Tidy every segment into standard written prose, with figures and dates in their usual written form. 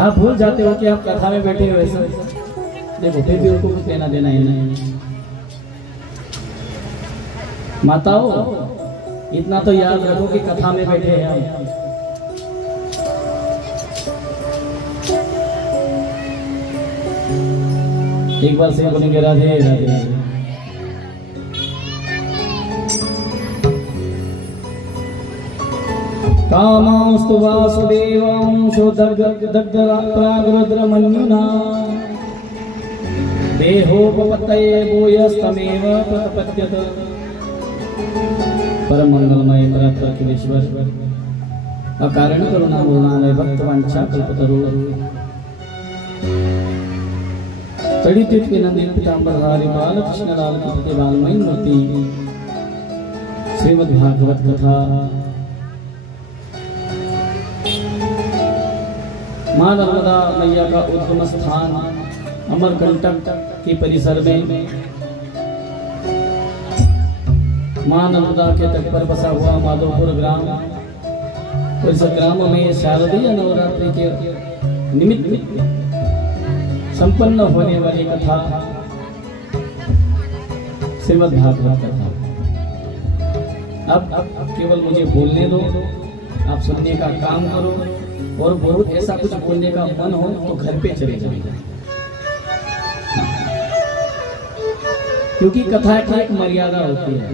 आप भूल जाते हो कि आप कथा में बैठे हो ऐसा। देखो फिर भी उनको कुछ लेना देना ही नहीं। माताओं, इतना तो याद रखो कि कथा में बैठे हैं हम। एक बार से बोलेंगे राधे राधे। कामांस्तु वासुदेवांशो दग्धराग्रुद्रमन्युना देहोपपत्तये भूयस्तमेव प्रपद्यत। परम मंगलमय परात्पर अखिलेश्वर अकारण करुणा पूर्णामय भक्तवांछा कल्पतरु तड़ित नंदित पीताम्बरधारी बालकृष्ण लाल की बालमयी मूर्ति श्रीमद् भागवत कथा मां नर्मदा मैया का उद्गम स्थान अमरकंटक के परिसर में मां नर्मदा के तट पर बसा हुआ माधोपुर ग्राम। और इस ग्राम में शारदीय नवरात्रि के निमित्त संपन्न होने वाली कथा श्रीमद् भागवत कथा। अब केवल मुझे बोलने दो, आप सुनने का काम करो, और बहुत ऐसा कुछ बोलने का मन हो तो घर पे चले जाइए, क्योंकि कथा की एक मर्यादा होती है।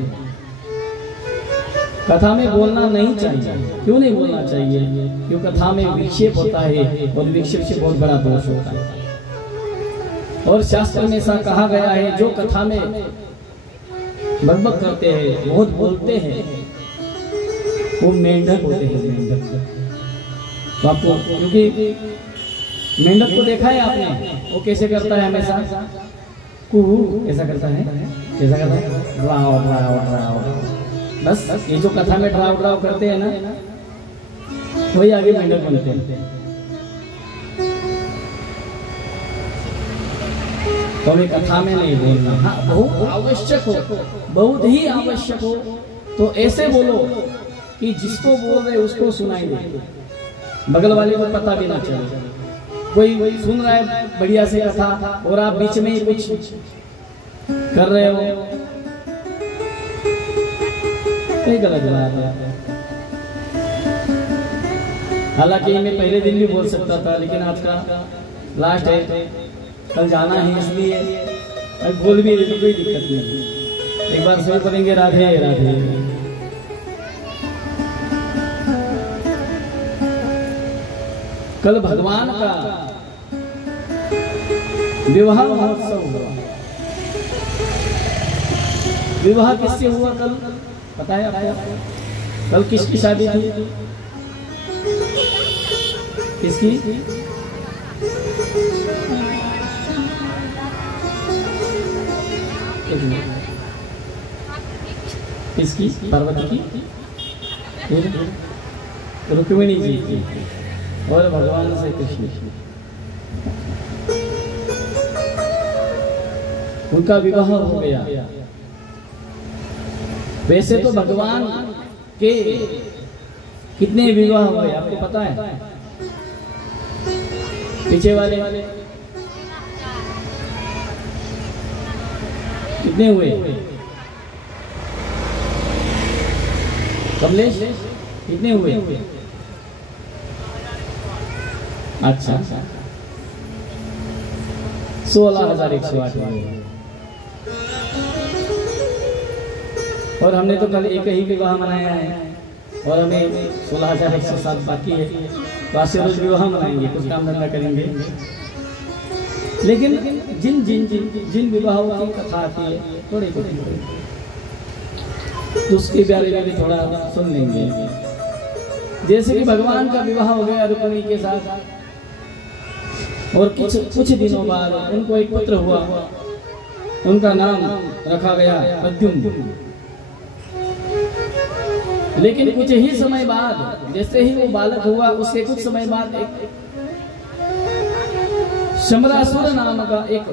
कथा में बोलना नहीं चाहिए। क्यों नहीं बोलना चाहिए? क्योंकि कथा में विक्षेप होता है और विक्षेप से बहुत बड़ा दोष होता है। और शास्त्र में ऐसा कहा गया है, जो कथा में बकबक करते हैं, बहुत बोलते हैं, वो मेंढक होते हैं। मेंढक तो आपको, क्योंकि मेंढक को देखा है आपने, वो कैसे करता है? हमेशा कुहू ऐसा करता है। कैसा करता है? Drive drive drive. बस ये जो कथा में ड्राव ड्राव करते हैं ना, वही आगे मेंढक बनते हैं। तो हमें कथा में नहीं बोलना। हाँ, बहुत आवश्यक हो, बहुत ही आवश्यक हो तो ऐसे बोलो कि जिसको बोल रहे उसको सुनाई दे, बगल वाले को पता भी ना चले। कोई सुन रहा है बढ़िया से कथा और आप बीच में ही कुछ कर रहे हो, कई गलत बात है। हालांकि मैं पहले दिन भी बोल सकता था, लेकिन आज का लास्ट है, कल जाना है, इसलिए अब बोल भी रहे तो कोई दिक्कत नहीं। एक बार से करेंगे राधे राधे। कल भगवान का विवाह महोत्सव हुआ। विवाह किससे हुआ कल? पता है आपको? कल किसकी शादी थी? किसकी? किसकी? पार्वती की, रुक्मिणी जी की और भगवान से कृष्ण। उनका विवाह हो गया। वैसे तो भगवान के कितने विवाह हुए आपको पता है? पीछे वाले कितने हुए? कमलेश कितने हुए? अच्छा, 16,108 हुए। और हमने तो कल एक ही विवाह मनाया है और हमें 16,107 बाकी है। तो आज से रोज विवाह मनाएंगे, कुछ काम धंधा करेंगे। लेकिन जिन जिन जिन जिन विवाहों की कथा आती है थोड़ी तो उसके बारे में भी थोड़ा सुन लेंगे। जैसे कि भगवान का विवाह हो गया रुक्मिणी के साथ, और कुछ दिनों बाद उनको एक पुत्र हुआ। उनका नाम रखा गया प्रद्युम्न। लेकिन कुछ ही समय बाद, जैसे ही वो बालक हुआ, उसके कुछ समय बाद एक शमरासुर नाम का एक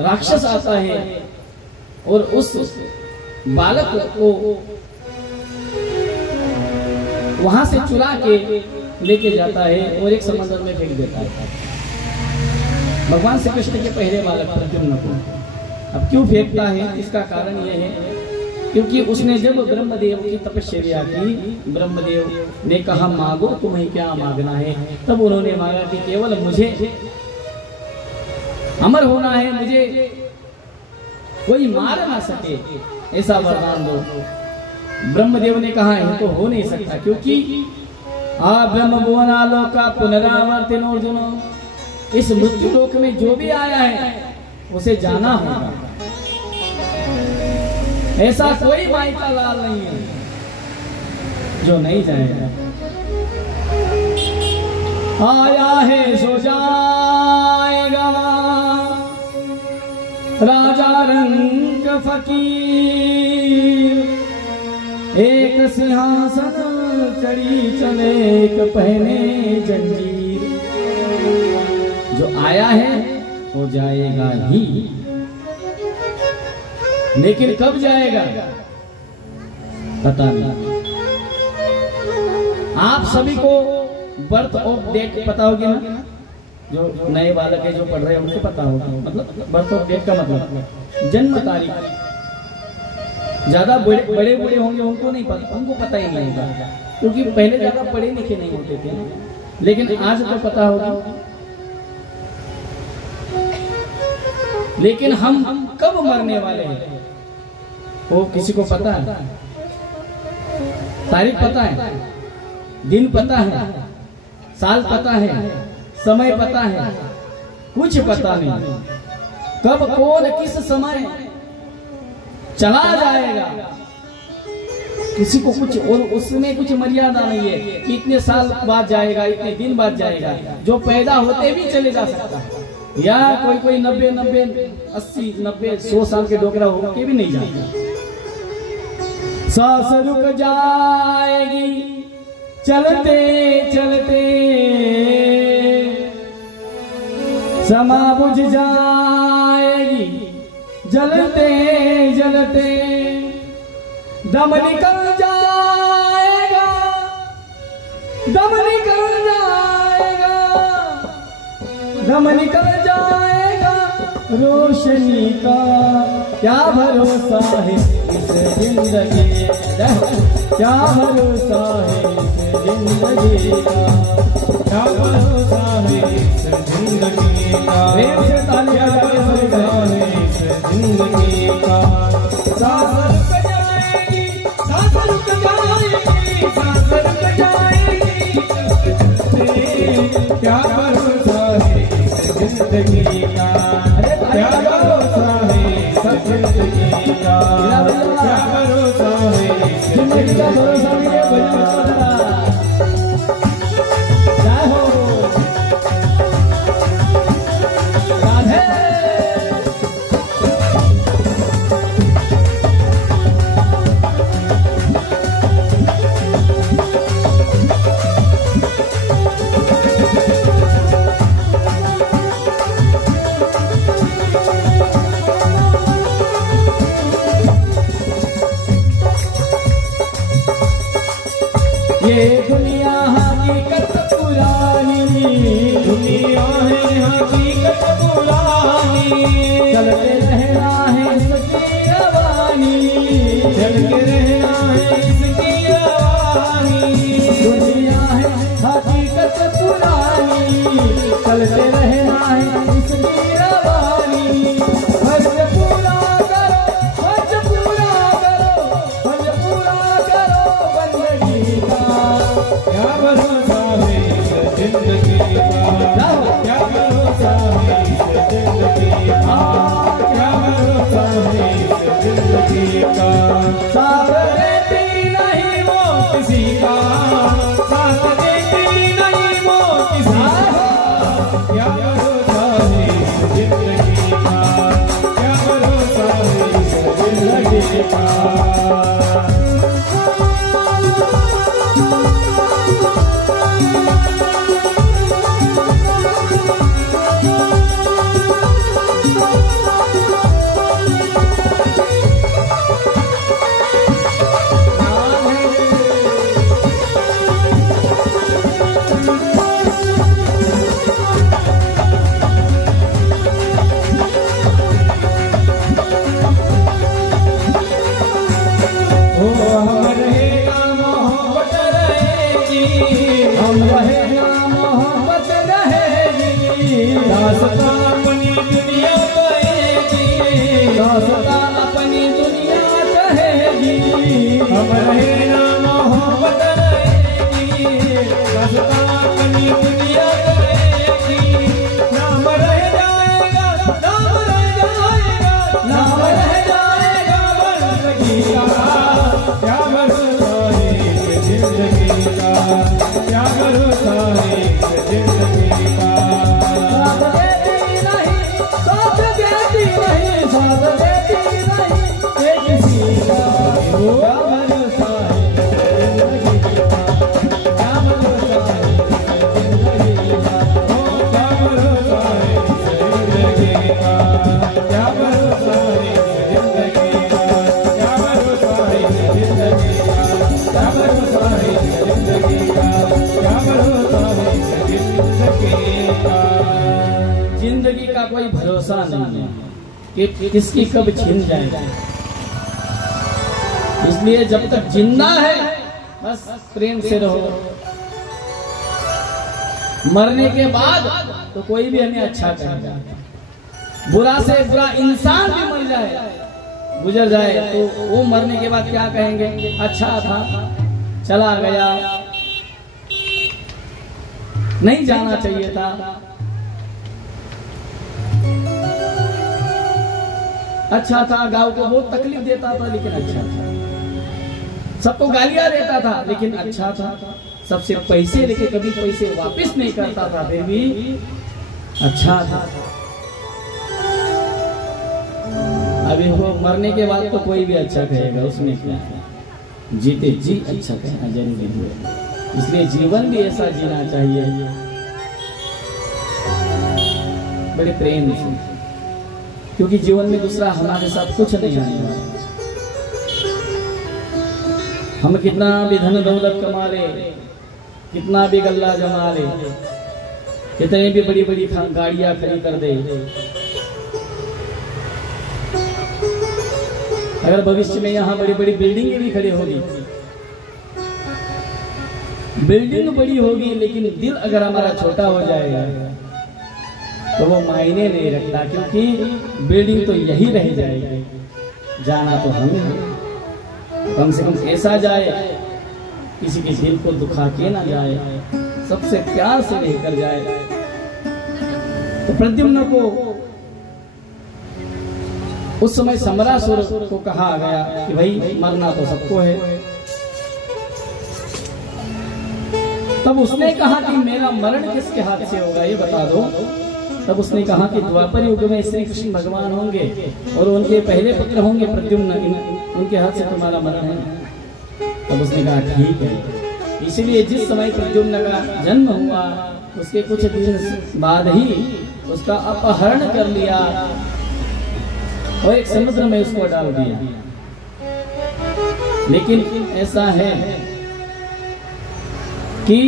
राक्षस आता है और उस बालक को वहां से चुरा के लेके जाता है और एक समंदर में फेंक देता है। भगवान श्री कृष्ण के पहले बालक प्रद्युम्न को। अब क्यों फेंकता है, इसका कारण यह है क्योंकि उसने जब ब्रह्मदेव की तपस्या की, ब्रह्मदेव ने कहा मांगो तुम्हें क्या मांगना है, तब उन्होंने मांगा कि केवल मुझे अमर होना है, मुझे कोई मार ना सके ऐसा वरदान दो। ब्रह्मदेव ने कहा यह तो हो नहीं सकता, क्योंकि ब्रह्म भुवनालोका पुनरावर्तिनो अर्जुनो, इस मृत्यु लोक में जो भी आया है उसे जाना होगा। ऐसा कोई माई का लाल नहीं है जो नहीं जाएगा। आया है सो जाएगा राजा रंग फकीर, एक सिंहासन चढ़ी चले एक पहने जंजीर। जो आया है वो जाएगा ही, लेकिन कब जाएगा पता नहीं। आप सभी को बर्थ ऑफ डेट पता होगी ना, जो नए बालक है जो पढ़ रहे हैं उनको पता होगा। मतलब बर्थ ऑफ डेट का मतलब जन्म तारीख। ज्यादा बड़े बूढ़े होंगे उनको नहीं पता, उनको पता ही नहीं होगा, क्योंकि पहले ज्यादा पढ़े लिखे नहीं होते थे, लेकिन आज तो पता होगा। लेकिन हम कब मरने वाले हैं वो किसी को पता है? तारीख पता है, दिन पता है, साल पता है, समय पता है, कुछ पता नहीं। कब कौन किस समय चला जाएगा किसी को कुछ, और उसमें कुछ मर्यादा नहीं है कि इतने साल बाद जाएगा, इतने दिन बाद जाएगा। जो पैदा होते भी चले जा सकता है, या कोई 90 80 90 100 साल के डोकरा होगा के भी नहीं जाएगा। सांस रुक जाएगी चलते चलते, समा बुझ जाएगी जलते जलते, दम निकल जाएगा, दम निकल जाएगा, दम निकल जाएगा रोशनी का। क्या भरोसा है इस जिंदगी का, क्या भरोसा है इस जिंदगी का, क्या भरोसा है इस जिंदगी का। प्रेम से तालियां बजाएं इस जिंदगी का। सांस रुक जाएगी, सांस रुक जाएगी, सांस रुक जाएगी, क्या भरोसा है इस जिंदगी का, क्या भरोसा है इस जिंदगी का, क्या भरोसा है इस जिंदगी का। भरोसा नहीं है जय हो राधे। ये दुनिया हकीकत पुरानी, दुनिया है हकीकत पुरानी, चलते रहना है इसकी रवानी, चलते रहना है इसकी रवानी। दुनिया है हकीकत पुरानी, चलते रहना है इसकी रवानी। फर्ज पूरा करो, फर्ज पूरा करो, फर्ज पूरा करो बंदगी का। क्या भरोसा है इस जिंदगी का, क्या भरोसा है इस जिंदगी का, क्या भरोसा है इस जिंदगी का। साथ देती नहीं वो किसी का, साथ देती नहीं वो किसी का, क्या भरोसा है इस जिंदगी का, क्या भरोसा है इस जिंदगी का। दुनिया करेगी, नाम रह जाएगा, नाम रह जाएगा, नाम रह जाएगा बंदगी का। क्या भरोसा है जिंदगी का, क्या भरोसा है जिंदगी का। साथ देती नहीं, साथ देती नहीं, साथ देती नहीं ये किसी का। क्या भरोसा है जिंदगी का, क्या भरोसा है जिंदगी का। क्या भरोसा है जिंदगी का, क्या भरोसा है जिंदगी का, क्या भरोसा है जिंदगी का, क्या भरोसा है जिंदगी का, क्या भरोसा है जिंदगी का। जिंदगी का कोई भरोसा नहीं है कि किसकी कब छिन जाए, इसलिए जब तक जिंदा है बस प्रेम से रहो। मरने के बाद तो कोई भी हमें अच्छा कहेगा, बुरा से बुरा इंसान भी मर जाए, गुजर जाए, तो वो मरने के बाद क्या कहेंगे, अच्छा था, चला गया, नहीं जाना चाहिए था। अच्छा था, गांव को बहुत तकलीफ देता था लेकिन अच्छा था, सबको गालियां देता था लेकिन अच्छा था, सबसे पैसे लेके कभी पैसे वापस नहीं करता था फिर भी अच्छा था। अभी वो मरने के बाद तो कोई भी अच्छा कहेगा, उसमें क्या है, जीते जी अच्छा कहना जरूरी है। इसलिए जीवन भी ऐसा जीना चाहिए बड़े प्रेम से, क्योंकि जीवन में दूसरा हमारे साथ कुछ नहीं आने वाला। हम कितना भी धन दौलत कमा ले, कितना भी गल्ला जमा ले, कितनी भी बड़ी बड़ी गाड़ियां खड़ी कर दे, अगर भविष्य में यहाँ बड़ी बड़ी बिल्डिंगें भी खड़ी होगी, बिल्डिंग बड़ी होगी लेकिन दिल अगर हमारा छोटा हो जाएगा तो वो मायने नहीं रखता, क्योंकि बिल्डिंग तो यही रह जाएगी, जाना तो हमें। कम से कम ऐसा जाए किसी के दिल को दुखा के ना जाए, सबसे प्यार से लेकर जाए। तो प्रद्युम्न को उस समय समरासुर को कहा गया कि भाई मरना तो सबको है। तब उसने कहा कि मेरा मरण किसके हाथ से होगा ये बता दो। तब उसने कहा कि द्वापर युग में श्री कृष्ण भगवान होंगे और उनके पहले पुत्र होंगे प्रद्युम्न, उनके हाथ से तुम्हारा मरण है। तब उसने कहा ठीक है। इसलिए जिस समय प्रद्युम्न का जन्म हुआ उसके कुछ दिन बाद ही उसका अपहरण कर लिया और एक समुद्र में उसको डाल दिया। लेकिन ऐसा है कि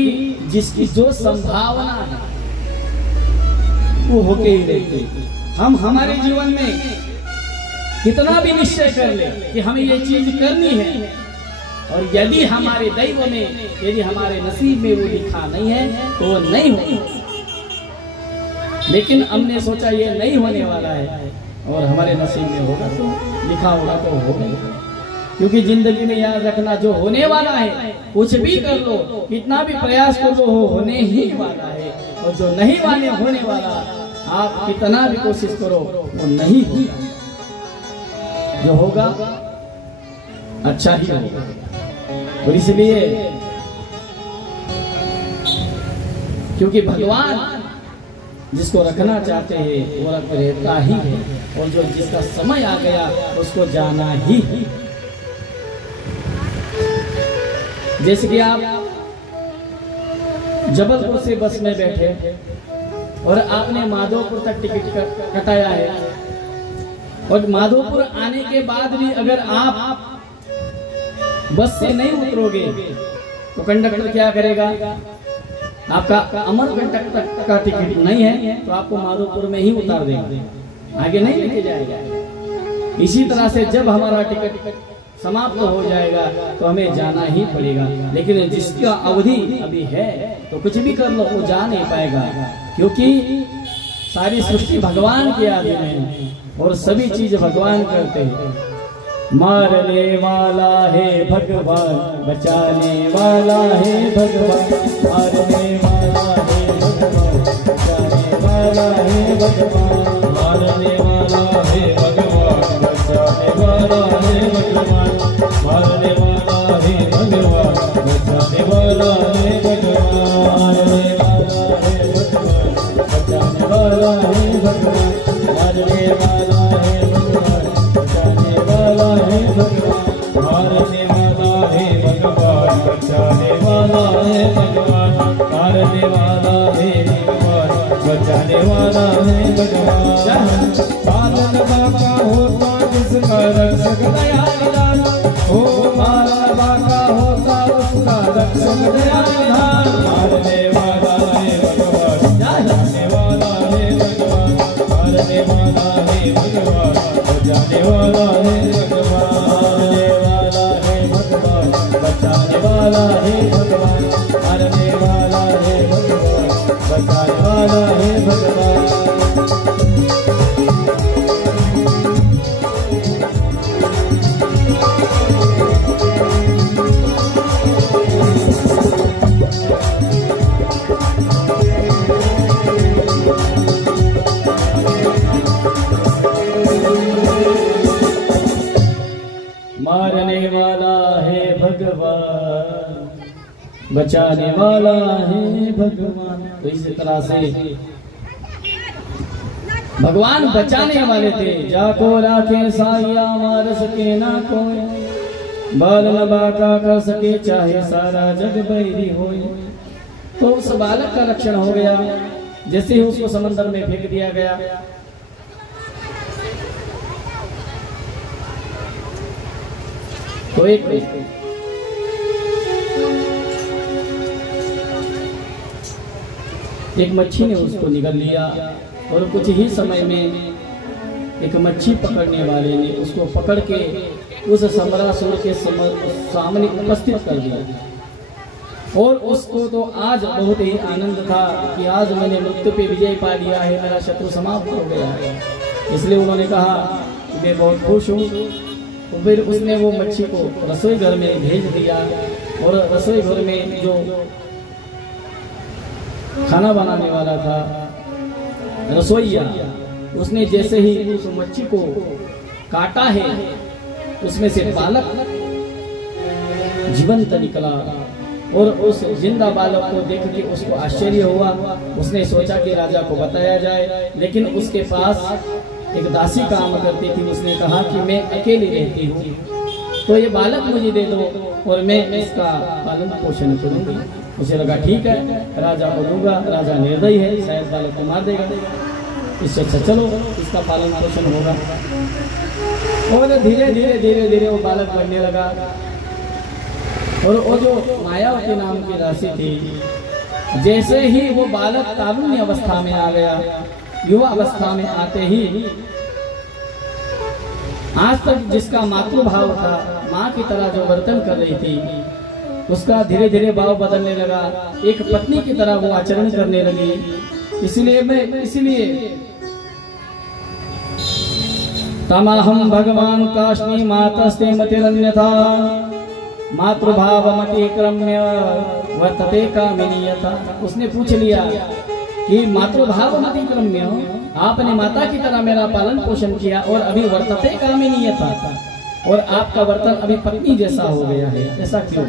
जिसकी जो संभावना है वो होके ही रहती। हम हमारे जीवन में कितना भी निश्चय कर ले कि हमें ये चीज करनी है, और यदि हमारे दैव में, यदि हमारे नसीब में वो लिखा नहीं है तो वो नहीं हो। लेकिन हमने सोचा ये नहीं होने वाला है और हमारे नसीब में होगा तो लिखा होगा तो होगा। क्योंकि जिंदगी में याद रखना, जो होने वाला है कुछ भी कर लो, कितना भी प्रयास कर लो, वो होने ही वाला है। और जो नहीं वाले होने वाला, आप कितना भी कोशिश करो वो नहीं होगा। जो होगा अच्छा ही होगा। और इसलिए क्योंकि भगवान जिसको रखना चाहते हैं वो रहता ही है, और जो जिसका समय आ गया उसको जाना ही। जैसे कि आप जबलपुर से बस में बैठे और आपने माधोपुर तक टिकट कटाया है, और माधोपुर आने के बाद भी अगर आप बस से नहीं उतरोगे तो कंडक्टर क्या करेगा, आपका अमरकंटक तक का टिकट नहीं है तो आपको माधोपुर में ही उतार देगा, आगे नहीं लेके जाएगा। इसी तरह से जब हमारा टिकट समाप्त हो जाएगा तो हमें जाना ही पड़ेगा। लेकिन जिसका अवधि अभी है तो कुछ भी कर लो वो जा नहीं पाएगा, क्योंकि सारी सृष्टि भगवान के अधीन है और सभी चीज भगवान करते हैं। मारने वाला है भगवान, बचाने वाला है भगवान, मारने वाला भगवान, मारने वाला है भगवान, बचाने वाला है भगवान, बचाने वाला है भगवान, मारने वाला है भगवान, बचाने वाला है भगवान, मारने वाला है भगवान, बचाने वाला है भगवान, मारने वाला है भगवान, बचाने वाला है भगवान। पालन बाका होता जिसका रक्षक दयानिधान, ओ पालन बाका होता उसका रक्षक दयानिधान, मारने वाला है भगवान, बचाने वाला है भगवान, मारने वाला है भगवान, बचाने वाला है भगवान, मारने वाला है भगवान, बचाने वाला है भगवान, मारने वाला है भगवान, बचाने वाला है भगवान। मारने वाला है भगवान, बचाने वाला है भगवान। तो इस तरह से भगवान बचाने वाले थे। जाको राखे साया मार सके ना कोई, बाल न बाका कर सके चाहे सारा जग बैरी होए। तो उस बालक का रक्षण हो गया। जैसे ही उसको समंदर में फेंक दिया गया, तो एक मच्छी ने उसको निगल लिया और कुछ ही समय में एक मच्छी पकड़ने वाले ने उसको पकड़ के उस समरासुर के सामने उपस्थित कर दिया। और उसको तो आज बहुत ही आनंद था कि आज मैंने मृत्यु पे विजय पा लिया है, मेरा शत्रु समाप्त हो गया है। इसलिए उन्होंने कहा कि मैं बहुत खुश हूँ। तो फिर उसने वो मच्छी को रसोई घर में भेज दिया और रसोई घर में जो खाना बनाने वाला था रसोईया, उसने जैसे ही उस मच्छी को काटा है, उसमें से बालक जीवंत निकला। और उस जिंदा बालक को देख के उसको आश्चर्य हुआ। उसने सोचा कि राजा को बताया जाए, लेकिन उसके पास एक दासी काम करती थी। उसने कहा कि मैं अकेली रहती हूँ, तो ये बालक मुझे दे दो और मैं इसका पालन पोषण करूंगी। उसे लगा ठीक है, राजा को दूंगा, राजा निर्दयी है, शायद बालक को मार देगा, इससे अच्छा चलो इसका पालन पोषण होगा। और धीरे धीरे धीरे धीरे वो बालक बढ़ने लगा। और वो जो मायावती नाम की दासी थी, जैसे ही वो बालक तारुण्य अवस्था में आ गया, युवा अवस्था में आते ही आज तक जिसका मातृभाव था, माँ की तरह जो वर्तन कर रही थी, उसका धीरे धीरे भाव बदलने लगा। एक पत्नी की तरह वो आचरण करने लगी। इसलिए तमाहम भगवान काष्णी मातस्ते मतिरन्यथा मातृभाव मति क्रम्य वर्तते कामिनीयता। उसने पूछ लिया कि मातृभाव मति क्रम्य, आपने माता की तरह मेरा पालन पोषण किया और अभी वर्तते कामिनीयता, और आपका वर्तन अभी पत्नी जैसा हो गया है, ऐसा क्यों?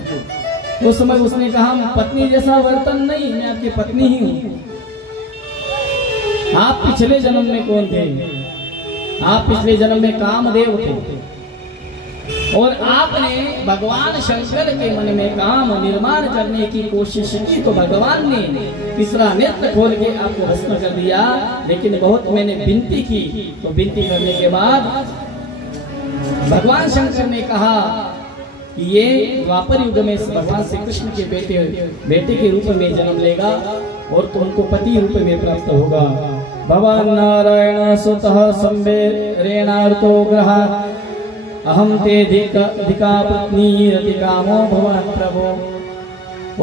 उस समय उसने कहा पत्नी जैसा वर्तन नहीं, मैं आपकी पत्नी ही हूँ। आप पिछले जन्म में कौन थे? आप पिछले जन्म में कामदेव थे और आपने भगवान शंकर के मन में काम निर्माण करने की कोशिश की, तो भगवान ने तीसरा नेत्र खोल के आपको भस्म कर दिया। लेकिन बहुत मैंने विनती की, तो विनती करने के बाद भगवान शंकर ने कहा कि ये द्वापर युग में भगवान श्री कृष्ण के बेटे के रूप में जन्म लेगा और तो उनको पति रूप में प्राप्त होगा। भगवान नारायण सुतः संवेरेणार्तो ग्रहा अहम ते धिका पत्नी रतिकामो भवन प्रभो।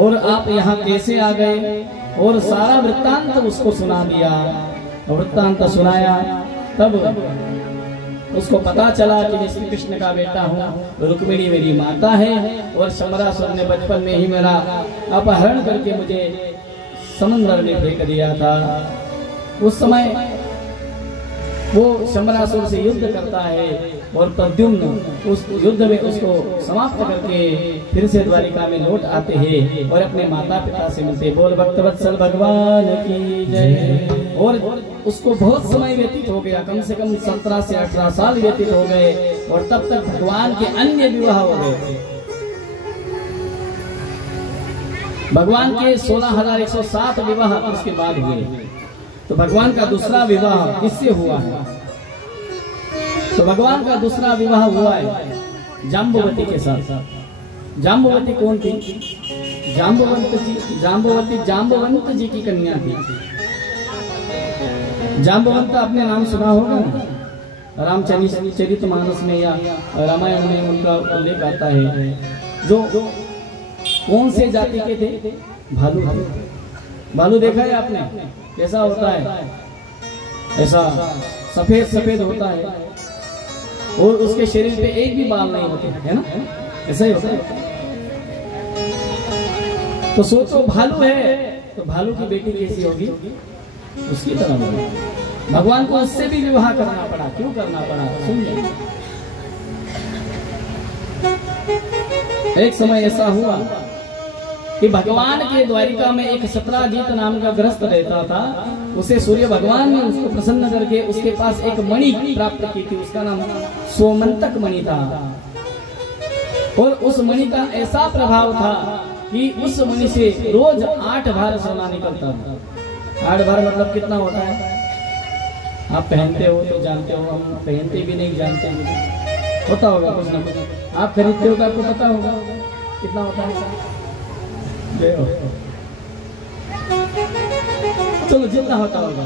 और आप यहाँ कैसे आ गए? और सारा वृत्तांत उसको सुना दिया। वृत्तांत सुनाया, तब उसको पता चला कि मैं श्री कृष्ण का बेटा हूँ, रुक्मिणी मेरी माता है और शमरासुर ने बचपन में ही मेरा अपहरण करके मुझे समंदर में फेंक दिया था। उस समय वो शंबरासुर से युद्ध करता है और प्रद्युम्न उस युद्ध में उसको समाप्त करके फिर से द्वारिका में लौट आते हैं और अपने माता पिता से मिलते। बोल भक्तवत्सल भगवान की जय। और उसको बहुत समय व्यतीत हो गया, कम से कम 17 से 18 साल व्यतीत हो गए और तब तक भगवान के अन्य विवाह हो गए। भगवान के 16,107 विवाह उसके बाद हुए। तो भगवान का दूसरा विवाह किससे हुआ है? तो भगवान का दूसरा विवाह हुआ है जाम्बवती के साथ। जाम्बवती कौन थी? जाम्बवंत जी की कन्या थी। जाम्बवंत आपने नाम सुना होगा, रामचरितमानस में या रामायण में उनका उल्लेख आता है। जो कौन से जाति के थे? भालू। भालू देखा है आपने? कैसा होता है? ऐसा सफेद सफेद होता है और उसके शरीर पे एक भी बाल नहीं होते, है ना? ऐसा ही होता है। तो सोचो भालू है तो भालू की बेटी कैसी होगी? उसकी तरह होगी। भगवान को उससे भी विवाह करना पड़ा। क्यों करना पड़ा? सुन, एक समय ऐसा हुआ कि भगवान के द्वारिका में एक सत्राजित नाम का गृहस्थ रहता था। उसे सूर्य भगवान ने उसको प्रसन्न करके उसके पास एक मणि प्राप्त की थी। उसका नाम सोमंतक मणि था और उस मणि का ऐसा प्रभाव था कि उस मणि से रोज 8 भार सोना निकलता था। 8 भार मतलब कितना होता है? आप पहनते हो तो जानते हो, हम पहनते भी नहीं जानते, होता होगा कुछ ना कुछ। आप खरीदते हो तो आपको पता होगा कितना होता है। चलो जितना होता होगा,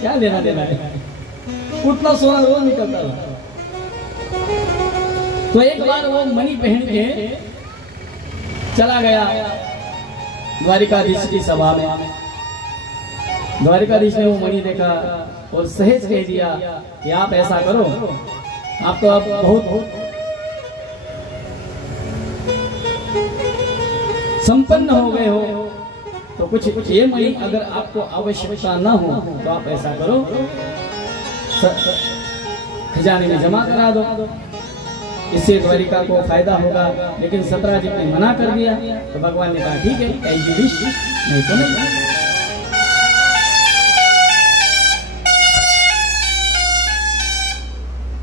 क्या लेना देना है, उतना सोना रोज निकलता था। तो एक बार वो मणि पहन के चला गया द्वारिकाधीश की सभा में। द्वारिकाधीश ने वो मणि देखा और सहज कह दिया कि आप ऐसा करो, आप तो अब बहुत संपन्न हो गए हो, तो कुछ ये मणि अगर आपको आवश्यकता ना हो तो आप ऐसा करो, खजाने में जमा करा दो, इससे द्वारिका को फायदा होगा। लेकिन सत्राजित ने मना कर दिया। तो भगवान ने कहा ठीक है, एज यू विश, नहीं तो नहीं।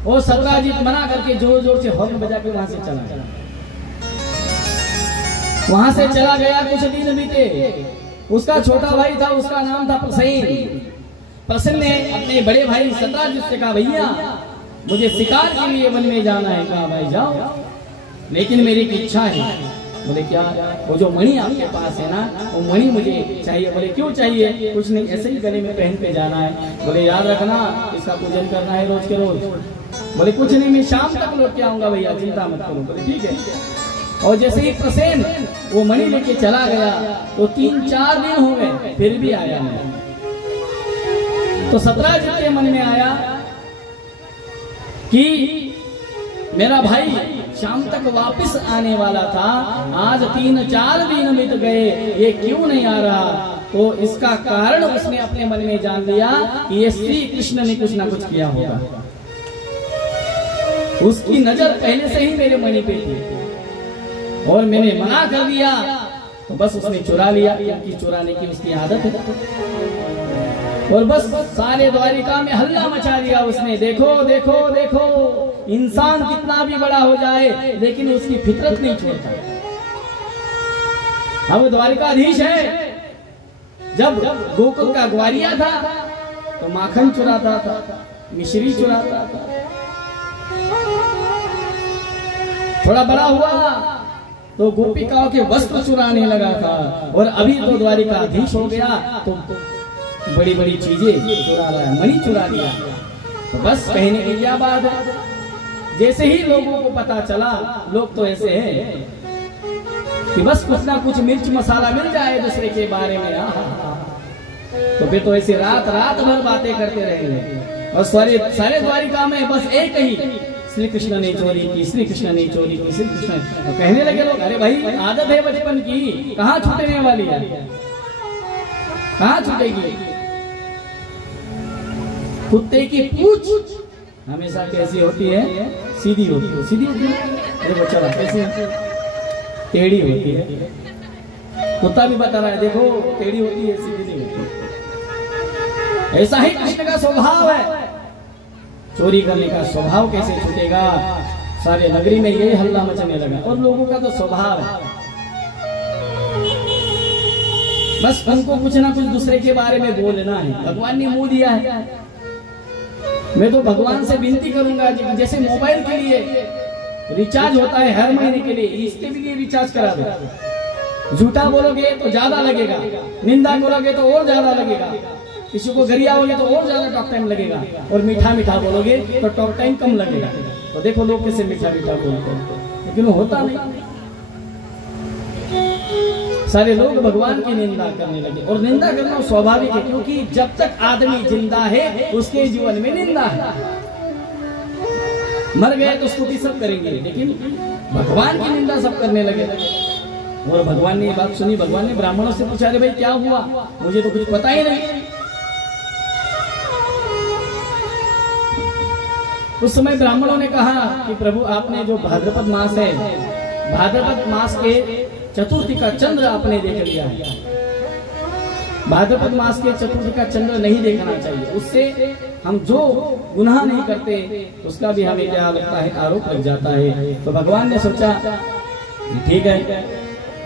वो सत्राजित मना करके जोर जोर से हॉर्न बजा के वहां से चला गया। वहां से चला गया। कुछ दिन बीते। उसका छोटा भाई था, उसका नाम था प्रसेन। प्रसेन ने अपने बड़े भाई सत्राजित से कहा, भैया मुझे शिकार के लिए वन में जाना है। कहा भाई जाओ, लेकिन मेरी एक इच्छा है। बोले क्या? वो जो मणि आपके पास है ना, वो मणि मुझे चाहिए। बोले क्यों चाहिए? कुछ नहीं, ऐसे ही गले में पहन के जाना है। बोले याद रखना, इसका पूजन करना है रोज के रोज। बोले कुछ नहीं, मैं शाम तक लौट के आऊंगा भैया, चिंता मत करो। बोले ठीक है। और जैसे ही प्रसेन वो मणि लेके चला गया तो 3-4 दिन हो गए, फिर भी आया नहीं। तो सत्राजित के मन में आया कि मेरा भाई शाम तक वापस आने वाला था, आज 3-4 दिन बीत गए, ये क्यों नहीं आ रहा? तो इसका कारण उसने अपने मन में जान लिया कि ये श्री कृष्ण ने कुछ ना कुछ किया होगा। उसकी नजर पहले से ही मेरे मणि पे थी और मैंने मना कर दिया, तो बस उसने चुरा लिया, क्योंकि चुराने की उसकी आदत है। और बस सारे द्वारिका में हल्ला मचा दिया उसने। देखो देखो देखो, इंसान कितना भी बड़ा हो जाए लेकिन उसकी फितरत नहीं छोड़ता। अब द्वारिकाधीश है। जब गोकुल का ग्वारिया था तो माखन चुराता था, मिश्री चुराता था। थोड़ा बड़ा हुआ तो गोपिकाओं के वस्त्र चुराने लगा था, और अभी तो द्वारिकाधीश हो गया तो बड़ी बड़ी चीजें चुरा रहा है, मणि चुरा लिया। तो बस कहने की क्या बात है। जैसे ही लोगों को पता चला, लोग तो ऐसे हैं कि बस कुछ ना कुछ मिर्च मसाला मिल जाए दूसरे के बारे में, तो फिर तो ऐसे रात भर बातें करते रहेंगे। और सारे द्वारिका में बस एक ही, श्री कृष्ण ने चोरी की, श्री कृष्ण ने चोरी की, श्री कृष्ण। तो कहने लगे लोग, अरे भाई आदत है बचपन की, कहाँ छूटने वाली है, कहाँ छूटेगी। कुत्ते की पूंछ हमेशा कैसी होती है? सीधी होती है। सीधी होती है, देखो चला कैसी टेढ़ी होती है। कुत्ता भी बता रहा है, देखो टेढ़ी होती है, सीधी नहीं होती। ऐसा ही कृष्ण का स्वभाव है। चोरी करने का स्वभाव कैसे छूटेगा? सारे नगरी में यही हल्ला मचने लगा। और लोगों का तो स्वभाव है, बस उनको कुछ ना कुछ दूसरे के बारे में बोलना है। भगवान ने मुंह दिया है। मैं तो भगवान से विनती करूंगा, जैसे मोबाइल के लिए रिचार्ज होता है हर महीने के लिए, इसके भी लिए रिचार्ज करा दो। झूठा बोलोगे तो ज्यादा लगेगा, निंदा करोगे तो और ज्यादा लगेगा, किसी को गरियाओगे तो और ज्यादा टॉक टाइम लगेगा, और मीठा मीठा बोलोगे तो टॉक टाइम कम लगेगा। तो देखो लोग कैसे मीठा मीठा बोलते हैं, लेकिन वो होता नहीं। सारे लोग भगवान की निंदा करने लगे, और निंदा करना स्वाभाविक है, क्योंकि जब तक आदमी जिंदा है उसके जीवन में निंदा है। मर गए तो स्तुति सब करेंगे, लेकिन भगवान की निंदा सब करने लगे। और भगवान ने ये बात सुनी। भगवान ने ब्राह्मणों से पूछा, अरे भाई क्या हुआ, मुझे तो कुछ पता ही नहीं। उस समय ब्राह्मणों ने कहा कि प्रभु आपने जो भाद्रपद मास है, भाद्रपद मास के चतुर्थी का चंद्र आपने देख लिया है। भाद्रपद मास के चतुर्थी का चंद्र नहीं देखना चाहिए, उससे हम जो गुनाह नहीं करते उसका भी हमें क्या लगता है, आरोप लग जाता है। तो भगवान ने सोचा ठीक है,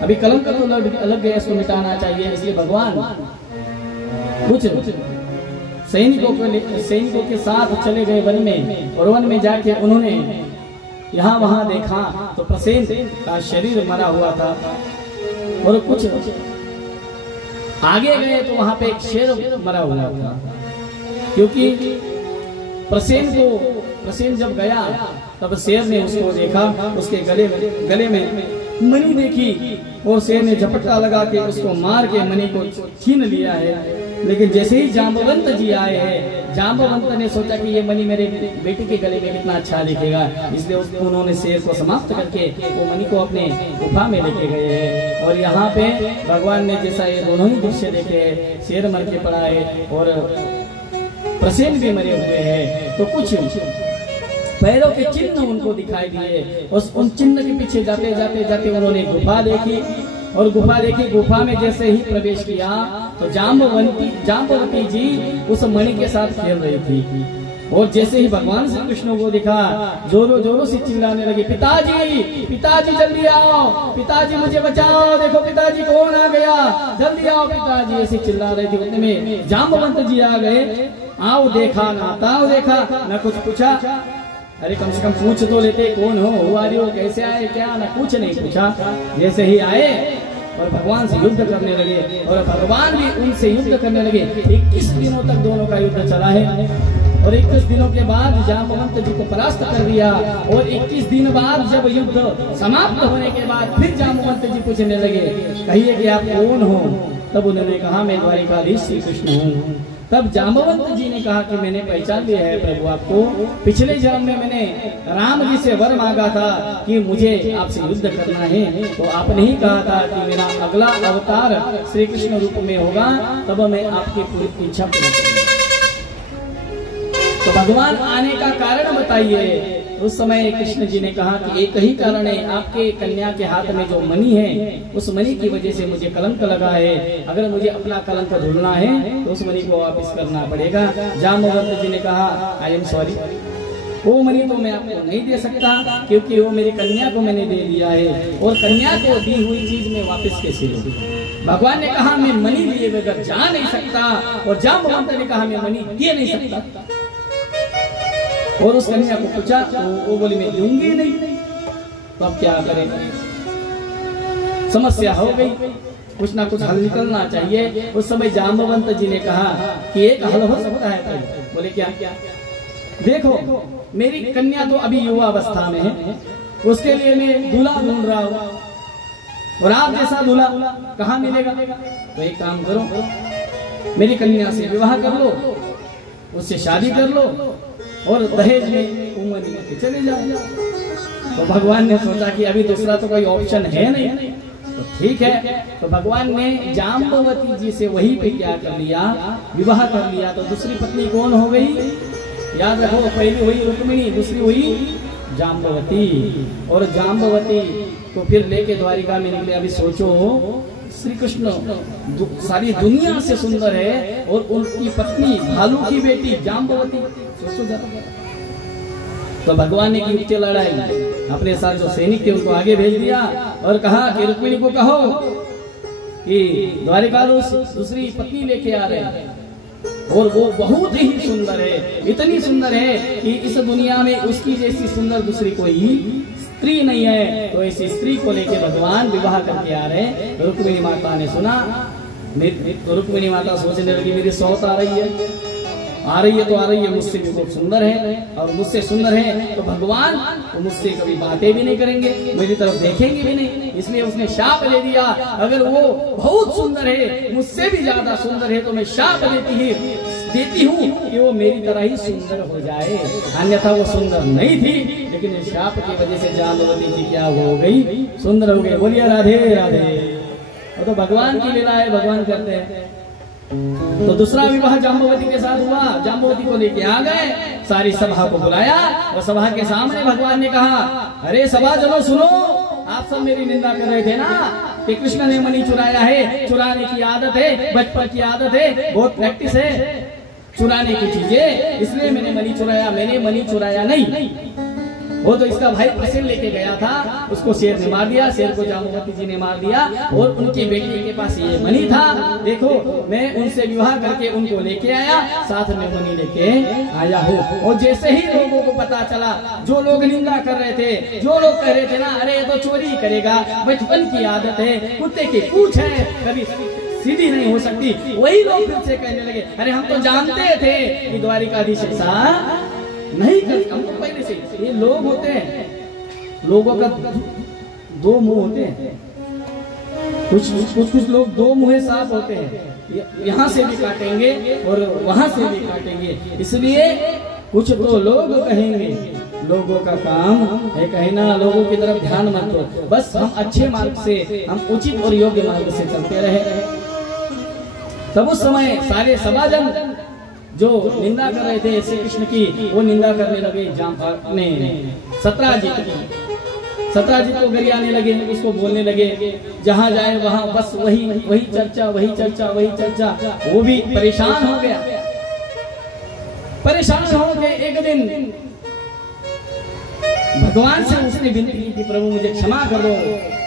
अभी कलंक तो अलग गया, इसको मिटाना चाहिए। इसलिए भगवान कुछ सैनिकों के साथ चले गए वन में, और वन में जाके उन्होंने यहाँ वहां देखा तो प्रसेन का शरीर मरा हुआ था। और कुछ आगे गए तो वहां पे एक शेर मरा हुआ था, क्योंकि प्रसेन जब गया तब शेर ने उसको देखा, उसके गले में मणि देखी, और शेर ने झपट्टा लगा के उसको मार के मणि को छीन लिया है। लेकिन जैसे ही जांबवंत जी आए हैं, जांबवंत ने सोचा कि ये मणि मेरे बेटे के गले में कितना अच्छा दिखेगा, इसलिए उन्होंने शेर को समाप्त करके वो मणि को अपने गुफा में लेके गए हैं। और यहाँ पे भगवान ने जैसा ये दोनों ही दृश्य देखे हैं, शेर मर के पड़ा है और प्रसेन भी मरे हुए हैं, तो कुछ पैरों के चिन्ह उनको दिखाई दिए। उन चिन्ह के पीछे जाते जाते जाते उन्होंने गुफा देखी, और गुफा में जैसे ही प्रवेश किया तो जाम्बवती जी उस मणि के साथ खेल रही थी। और जैसे ही भगवान श्री कृष्ण को दिखा, जोरों जोरों से चिल्लाने लगे, पिताजी जल्दी आओ, पिताजी मुझे बचाओ, देखो पिताजी कौन आ गया, जल्दी आओ पिताजी, ऐसे चिल्ला रही थी। उतने में जाम्बवंत जी आ गए। आओ देखा ना ताओ देखा, ना कुछ पूछा, अरे कम से कम पूछ तो लेते, कौन हो, आ रही हो, कैसे आए, क्या, ना कुछ नहीं पूछा। जैसे ही आए और भगवान से युद्ध करने लगे, और भगवान भी उनसे युद्ध करने लगे। 21 दिनों तक दोनों का युद्ध चला है, और 21 दिनों के बाद जाम्बवंत जी को परास्त कर दिया। और 21 दिन बाद जब युद्ध समाप्त होने के बाद फिर जाम्बवंत जी पूछने लगे, कहिए कि आप कौन हो? तब उन्होंने कहा, मैं द्वारिकाधीश श्री कृष्ण हूँ। तब जाम्बवंत जी ने कहा कि मैंने पहचान लिया है प्रभु आपको, पिछले जन्म में मैंने राम जी से वर मांगा था कि मुझे आपसे युद्ध करना है, तो आपने ही कहा था कि मेरा अगला अवतार श्री कृष्ण रूप में होगा, तब मैं आपकी पूरी इच्छा पूरी करूंगा। तो भगवान आने का कारण बताइए। उस समय कृष्ण जी ने कहा कि एक ही कारण है, आपके कन्या के हाथ में जो मणि है, उस मणि की वजह से मुझे कलंक लगा है। अगर मुझे अपना कलंक धुलना है तो उस मणि को वापस करना पड़ेगा। जाम्बवंत जी ने कहा, आई एम सॉरी, वो मणि तो मैं आपको नहीं दे सकता, क्योंकि वो मेरी कन्या को मैंने दे दिया है, और कन्या को दी हुई चीज में वापस कैसे लूं? भगवान ने कहा, मैं मणि लिए बगैर जा नहीं सकता, और जाम्बवंत ने कहा, मैं मणि दे नहीं सकता। और उस कन्या को पूछा तो वो बोली, मैं दूंगी नहीं। तो अब क्या करें? समस्या हो गई, कुछ ना कुछ हल निकलना चाहिए। उस समय जाम्बवंत जी ने कहा कि एक हल हो सकता है। बोले क्या? देखो मेरी कन्या तो अभी युवा अवस्था में है, उसके लिए मैं दूल्हा ढूंढ रहा हूँ, और आप जैसा दूल्हा कहाँ मिलेगा? तो एक काम करो, मेरी कन्या से विवाह कर लो, उससे शादी कर लो, और दहेज में उम्र लेके चले जाओ। तो भगवान ने सोचा कि अभी दूसरा तो कोई ऑप्शन है नहीं, तो ठीक है, तो भगवान ने जाम्बवती जी से वहीं पे क्या कर लिया, विवाह कर लिया। तो दूसरी पत्नी कौन हो गई, याद रखो, पहली हुई रुक्मिणी, दूसरी हुई जाम्बवती। और जाम्बवती को फिर लेके द्वारिका में निकले। अभी सोचो, श्री कृष्ण सारी दुनिया से सुंदर है और उनकी पत्नी भालू की बेटी जाम्बवती, सोचो जरा। तो भगवान ने की युक्ति लड़ाई, अपने साथ जो सैनिक थे उनको आगे भेज दिया और कहा कि रुक्मिणी को कहो कि द्वारिकाधीश दूसरी पत्नी लेके आ रहे हैं और वो बहुत ही सुंदर है, इतनी सुंदर है कि इस दुनिया में उसकी जैसी सुंदर दूसरी कोई स्त्री नहीं है। तो ऐसी स्त्री को लेके भगवान विवाह करके आ रहे हैं। रुक्मिणी माता ने सुना, रुक्मिणी माता सोचने लगी मेरी सौत आ रही है तो आ रही है, मुझसे भी बहुत सुंदर है और मुझसे सुंदर है तो भगवान तो मुझसे कभी बातें भी नहीं करेंगे, मेरी तरफ देखेंगे भी नहीं। इसलिए उसने शाप ले दिया, अगर वो बहुत सुंदर है, मुझसे भी ज्यादा सुंदर है, तो मैं शाप देती हूँ कि वो मेरी तरह ही सुंदर हो जाए। अन्यथा वो सुंदर नहीं थी, लेकिन शाप की वजह से जाम्बवती जी क्या हो गई, सुंदर हो गई। बोलिए राधे राधे। तो भगवान की लीला है, भगवान करते हैं। तो दूसरा विवाह जाम्बवती के साथ हुआ। जाम्बवती को लेके आ गए, सारी सभा को बुलाया और सभा के सामने भगवान ने कहा, अरे सभा चलो सुनो, आप सब मेरी निंदा कर रहे थे ना कि कृष्ण ने मणि चुराया है, चुराने की आदत है, बचपन की आदत है, बहुत प्रैक्टिस है चुराने की चीजें, इसलिए मैंने मणि चुराया। मैंने मणि चुराया नहीं, वो तो इसका भाई प्रसिद्ध लेके गया था, उसको शेर ने मार दिया, शेर को जाम्बवती जी ने मार दिया और उनकी बेटी के पास ये मणि था। देखो मैं उनसे विवाह करके उनको लेके आया, साथ में मणि लेके आया हूँ। और जैसे ही लोगों को पता चला, जो लोग निंदा कर रहे थे, जो लोग कह रहे थे ना अरे तो चोरी करेगा, बचपन की आदत है, कुत्ते की पूंछ है, कभी सीधी नहीं हो सकती, वही लोग फिर से कहने लगे अरे हम तो जानते थे कि द्वारिकाधीश ऐसा नहीं करते, हमको पहले से। ये लोग होते हैं, लोगों का दो मुंह होते हैं, कुछ लोग दो मुंह सांप होते हैं, यहाँ से भी काटेंगे और वहां से भी काटेंगे। इसलिए कुछ तो लोग कहेंगे, लोगों का काम है कहना, लोगों की तरफ ध्यान मत दो, बस हम अच्छे मार्ग से, हम उचित और योग्य मार्ग से चलते रहे। तब उस समय सारे सभाजन जो निंदा कर रहे थे श्री कृष्ण की, वो निंदा करने लगे अपने सत्राजित की। सत्राजित को गरियाने लगे, उसको बोलने लगे, जहां जाए वहां बस वही चर्चा, वही चर्चा, वही चर्चा। वो भी परेशान हो गया। परेशान हो के एक दिन भगवान से उसने विनती की, प्रभु मुझे क्षमा कर दो,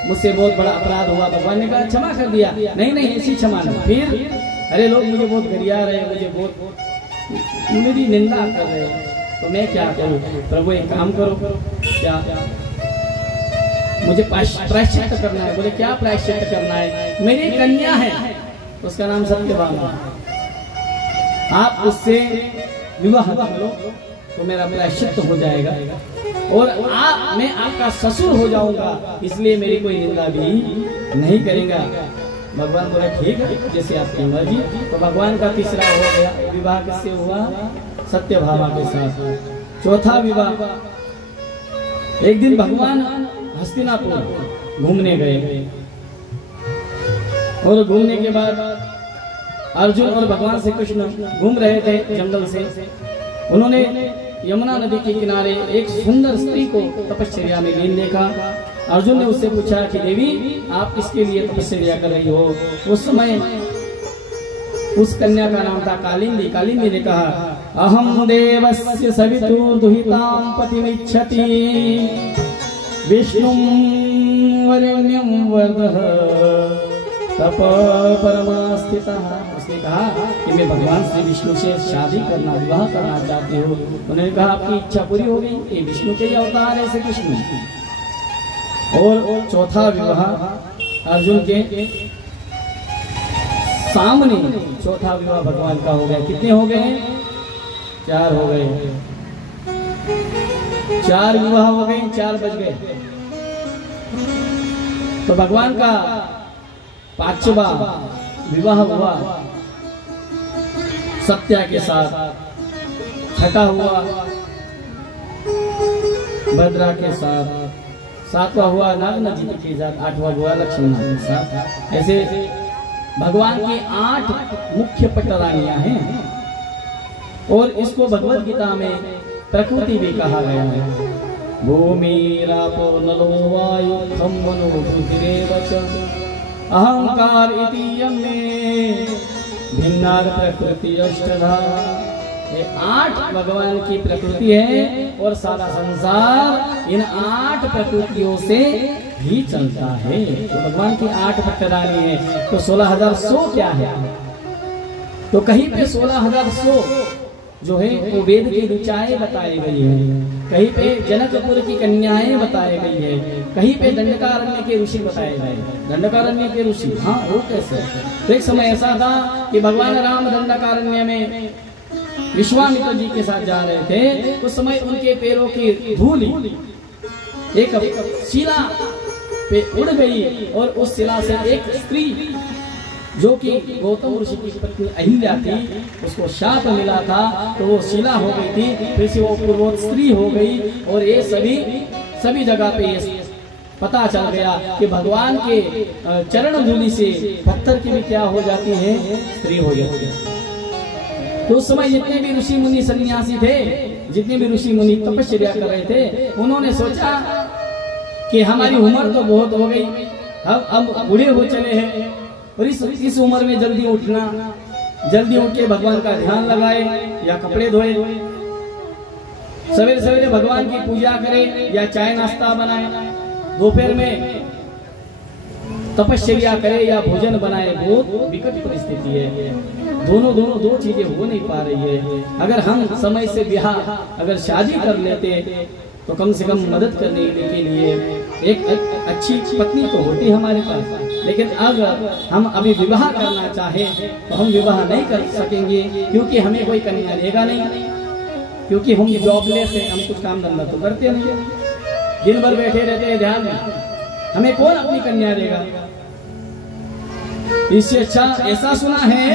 मुझसे बहुत बड़ा अपराध हुआ। भगवान ने कहा क्षमा कर दिया। नहीं ऐसी क्षमा नहीं। फिर अरे लोग मुझे बहुत गरिया रहे, मुझे बहुत मेरी निंदा कर रहे हैं, तो मैं क्या करूं? प्रभु एक काम करो, क्या मुझे प्रायश्चित करना है। बोले क्या प्रायश्चित करना है? मेरी कन्या है, उसका नाम सत्यभामा, आप उससे विवाह कर लो तो मेरा प्रायश्चित हो जाएगा और मैं आपका ससुर हो जाऊंगा, इसलिए मेरी कोई निंदा भी नहीं करेगा। भगवान बोले ठीक है, जैसे आपकी मर्जी। तो भगवान का तीसरा हो गया विवाह, किससे हुआ? सत्यभामा के साथ। चौथा विवाह, एक दिन भगवान हस्तिनापुर घूमने गए और घूमने के बाद अर्जुन और भगवान श्री कृष्ण घूम रहे थे जंगल से। उन्होंने यमुना नदी के किनारे एक सुंदर स्त्री को तपश्चर्या में लीन देखा। अर्जुन ने उससे पूछा कि देवी आप किसके लिए तपस्या कर रही हो? उस समय उस कन्या का नाम था कालिंदी। कालिंदी ने कहा अहम देवस्य सवितुर्दुहितां पतिमिच्छति विष्णुं वरेण्यं वरदः तप परमास्थितः। उसने कहा कि मैं भगवान श्री विष्णु से शादी करना, विवाह करना चाहती हूँ। उन्होंने कहा आपकी इच्छा पूरी हो गई, ये विष्णु के ही अवतार है श्री कृष्ण। और चौथा विवाह अर्जुन के सामने, चौथा विवाह भगवान का हो गया। कितने हो गए? 4 हो गए। 4 विवाह हो गए, 4 बज गए। तो भगवान का 5वां विवाह हुआ सत्या के साथ, 6ठा हुआ भद्रा के साथ, सातवां हुआ नागना जी की जात, आठवां हुआ लक्ष्मण के साथ। ऐसे भगवान की 8 मुख्य पटरानियां हैं और इसको भगवत गीता में प्रकृति भी कहा गया है। भूमि रापो नलो वायु खम मनो बुद्धिरेव च अहंकार इति यमे भिन्नार प्रकृति अष्टधा। ये 8 भगवान की प्रकृति है और सारा संसार इन 8 प्रकृतियों से ही चलता है। तो भगवान की 8 पटरानी है। तो 16,100 क्या है? तो कहीं पे 16,100 जो है वो वेद की ऋचाएं बताई गई है, कहीं पे जनकपुर की कन्याएं बताई गई है, कहीं पे दंडकारण्य के ऋषि बताए गए। दंडकारण्य के ऋषि, हाँ वो कैसे? तो एक समय ऐसा था कि भगवान राम दंडकारण्य में विश्वामित्र जी के साथ जा रहे थे। उस समय उनके पैरों की धूल एक शिला पे उड़ गई और उस शिला से एक स्त्री जो कि गौतम ऋषि की पत्नी अहिल्या थी, उसको शाप मिला था, तो वो शिला हो गई थी, फिर से वो पूर्वोत्तर स्त्री हो गई। और ये सभी जगह पे ये पता चल गया कि भगवान के चरण धूलि से पत्थर की भी क्या हो जाती है, स्त्री हो जाती है। तो उस समय जितने भी ऋषि मुनि सन्यासी थे, जितने भी ऋषि मुनि तपस्या कर रहे थे, उन्होंने सोचा कि हमारी उम्र तो बहुत हो गई, अब बूढ़े हो चले हैं और इस उम्र में जल्दी उठना, जल्दी उठ के भगवान का ध्यान लगाए या कपड़े धोए, सवेरे सवेरे भगवान की पूजा करे या चाय नाश्ता बनाए, दोपहर में तपस्या करे या भोजन बनाए। बहुत विकट परिस्थिति है। दोनों दो चीजें हो नहीं पा रही है। अगर हम समय से ब्याह अगर शादी कर लेते तो कम से कम मदद करने के लिए एक अच्छी पत्नी तो होती हमारे पास, लेकिन अगर हम अभी विवाह करना चाहें तो हम विवाह नहीं कर सकेंगे, क्योंकि हमें कोई कन्या देगा नहीं, क्योंकि हम जॉबलेस हैं, हम कुछ काम धंधा तो करते नहीं, दिन भर बैठे रहते हैं ध्यान में, हमें कौन अपनी कन्या देगा। इससे अच्छा ऐसा सुना है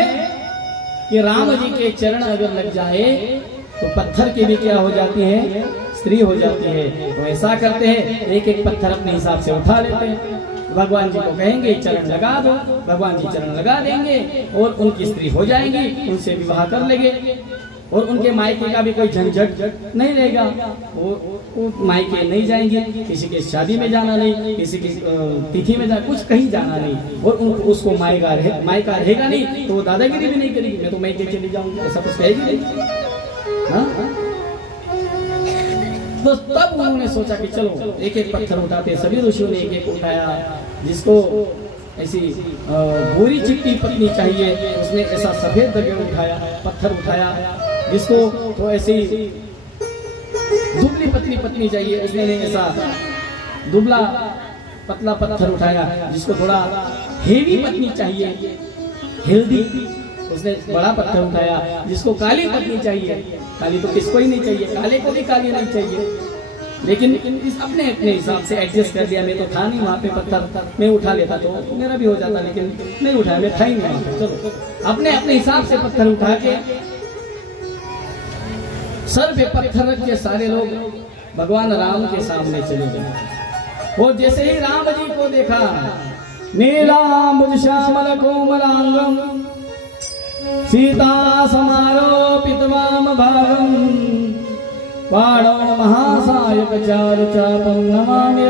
कि राम जी के चरण अगर लग जाए तो पत्थर की भी क्या हो जाती है, स्त्री हो जाती है। तो ऐसा करते हैं, एक एक पत्थर अपने हिसाब से उठा लेते हैं, भगवान जी को कहेंगे चरण लगा दो, भगवान जी चरण लगा देंगे और उनकी स्त्री हो जाएंगी, उनसे विवाह कर लेंगे और उनके मायके का भी कोई झंझट नहीं रहेगा। वो मायके नहीं जाएंगे, किसी के शादी में जाना नहीं, किसी की तिथि में कुछ कहीं जाना नहीं, और उसको मायका रहेगा नहीं तो वो दादागिरी भी नहीं करेगी, मैं तो मायके चली जाऊंगी, ऐसा कुछ कहेगी नहीं। तो तब उन्होंने सोचा कि चलो एक एक पत्थर उठाते। सभी ऋषियों ने एक एक उठाया। जिसको ऐसी गोरी चिट्टी पत्नी चाहिए उसने ऐसा सफेद दगे उठाया, पत्थर उठाया। जिसको तो ऐसी दुबली पत्नी चाहिए उसने ऐसा दुबला पतला पत्थर उठाया। जिसको थोड़ा हेवी पत्नी चाहिए, हेल्दी, उसने बड़ा पत्थर उठाया। जिसको काली पत्नी चाहिए, काली तो किसको ही नहीं चाहिए, काले को भी काली नहीं चाहिए, लेकिन इस अपने हिसाब से एडजस्ट कर दिया। मैं तो था नहीं वहाँ पे, पत्थर मैं उठा लेता तो मेरा भी हो जाता, लेकिन नहीं उठाया, मैं था ही नहीं। चलो अपने हिसाब से पत्थर उठा के सर पे पत्थर रख के सारे लोग भगवान राम के सामने चले गए। और जैसे ही राम जी को देखा, नीलांबुज श्यामल कोमलांगम सीता समारोपित वाम भागम पाणौ महासायक चारु चापम नमामि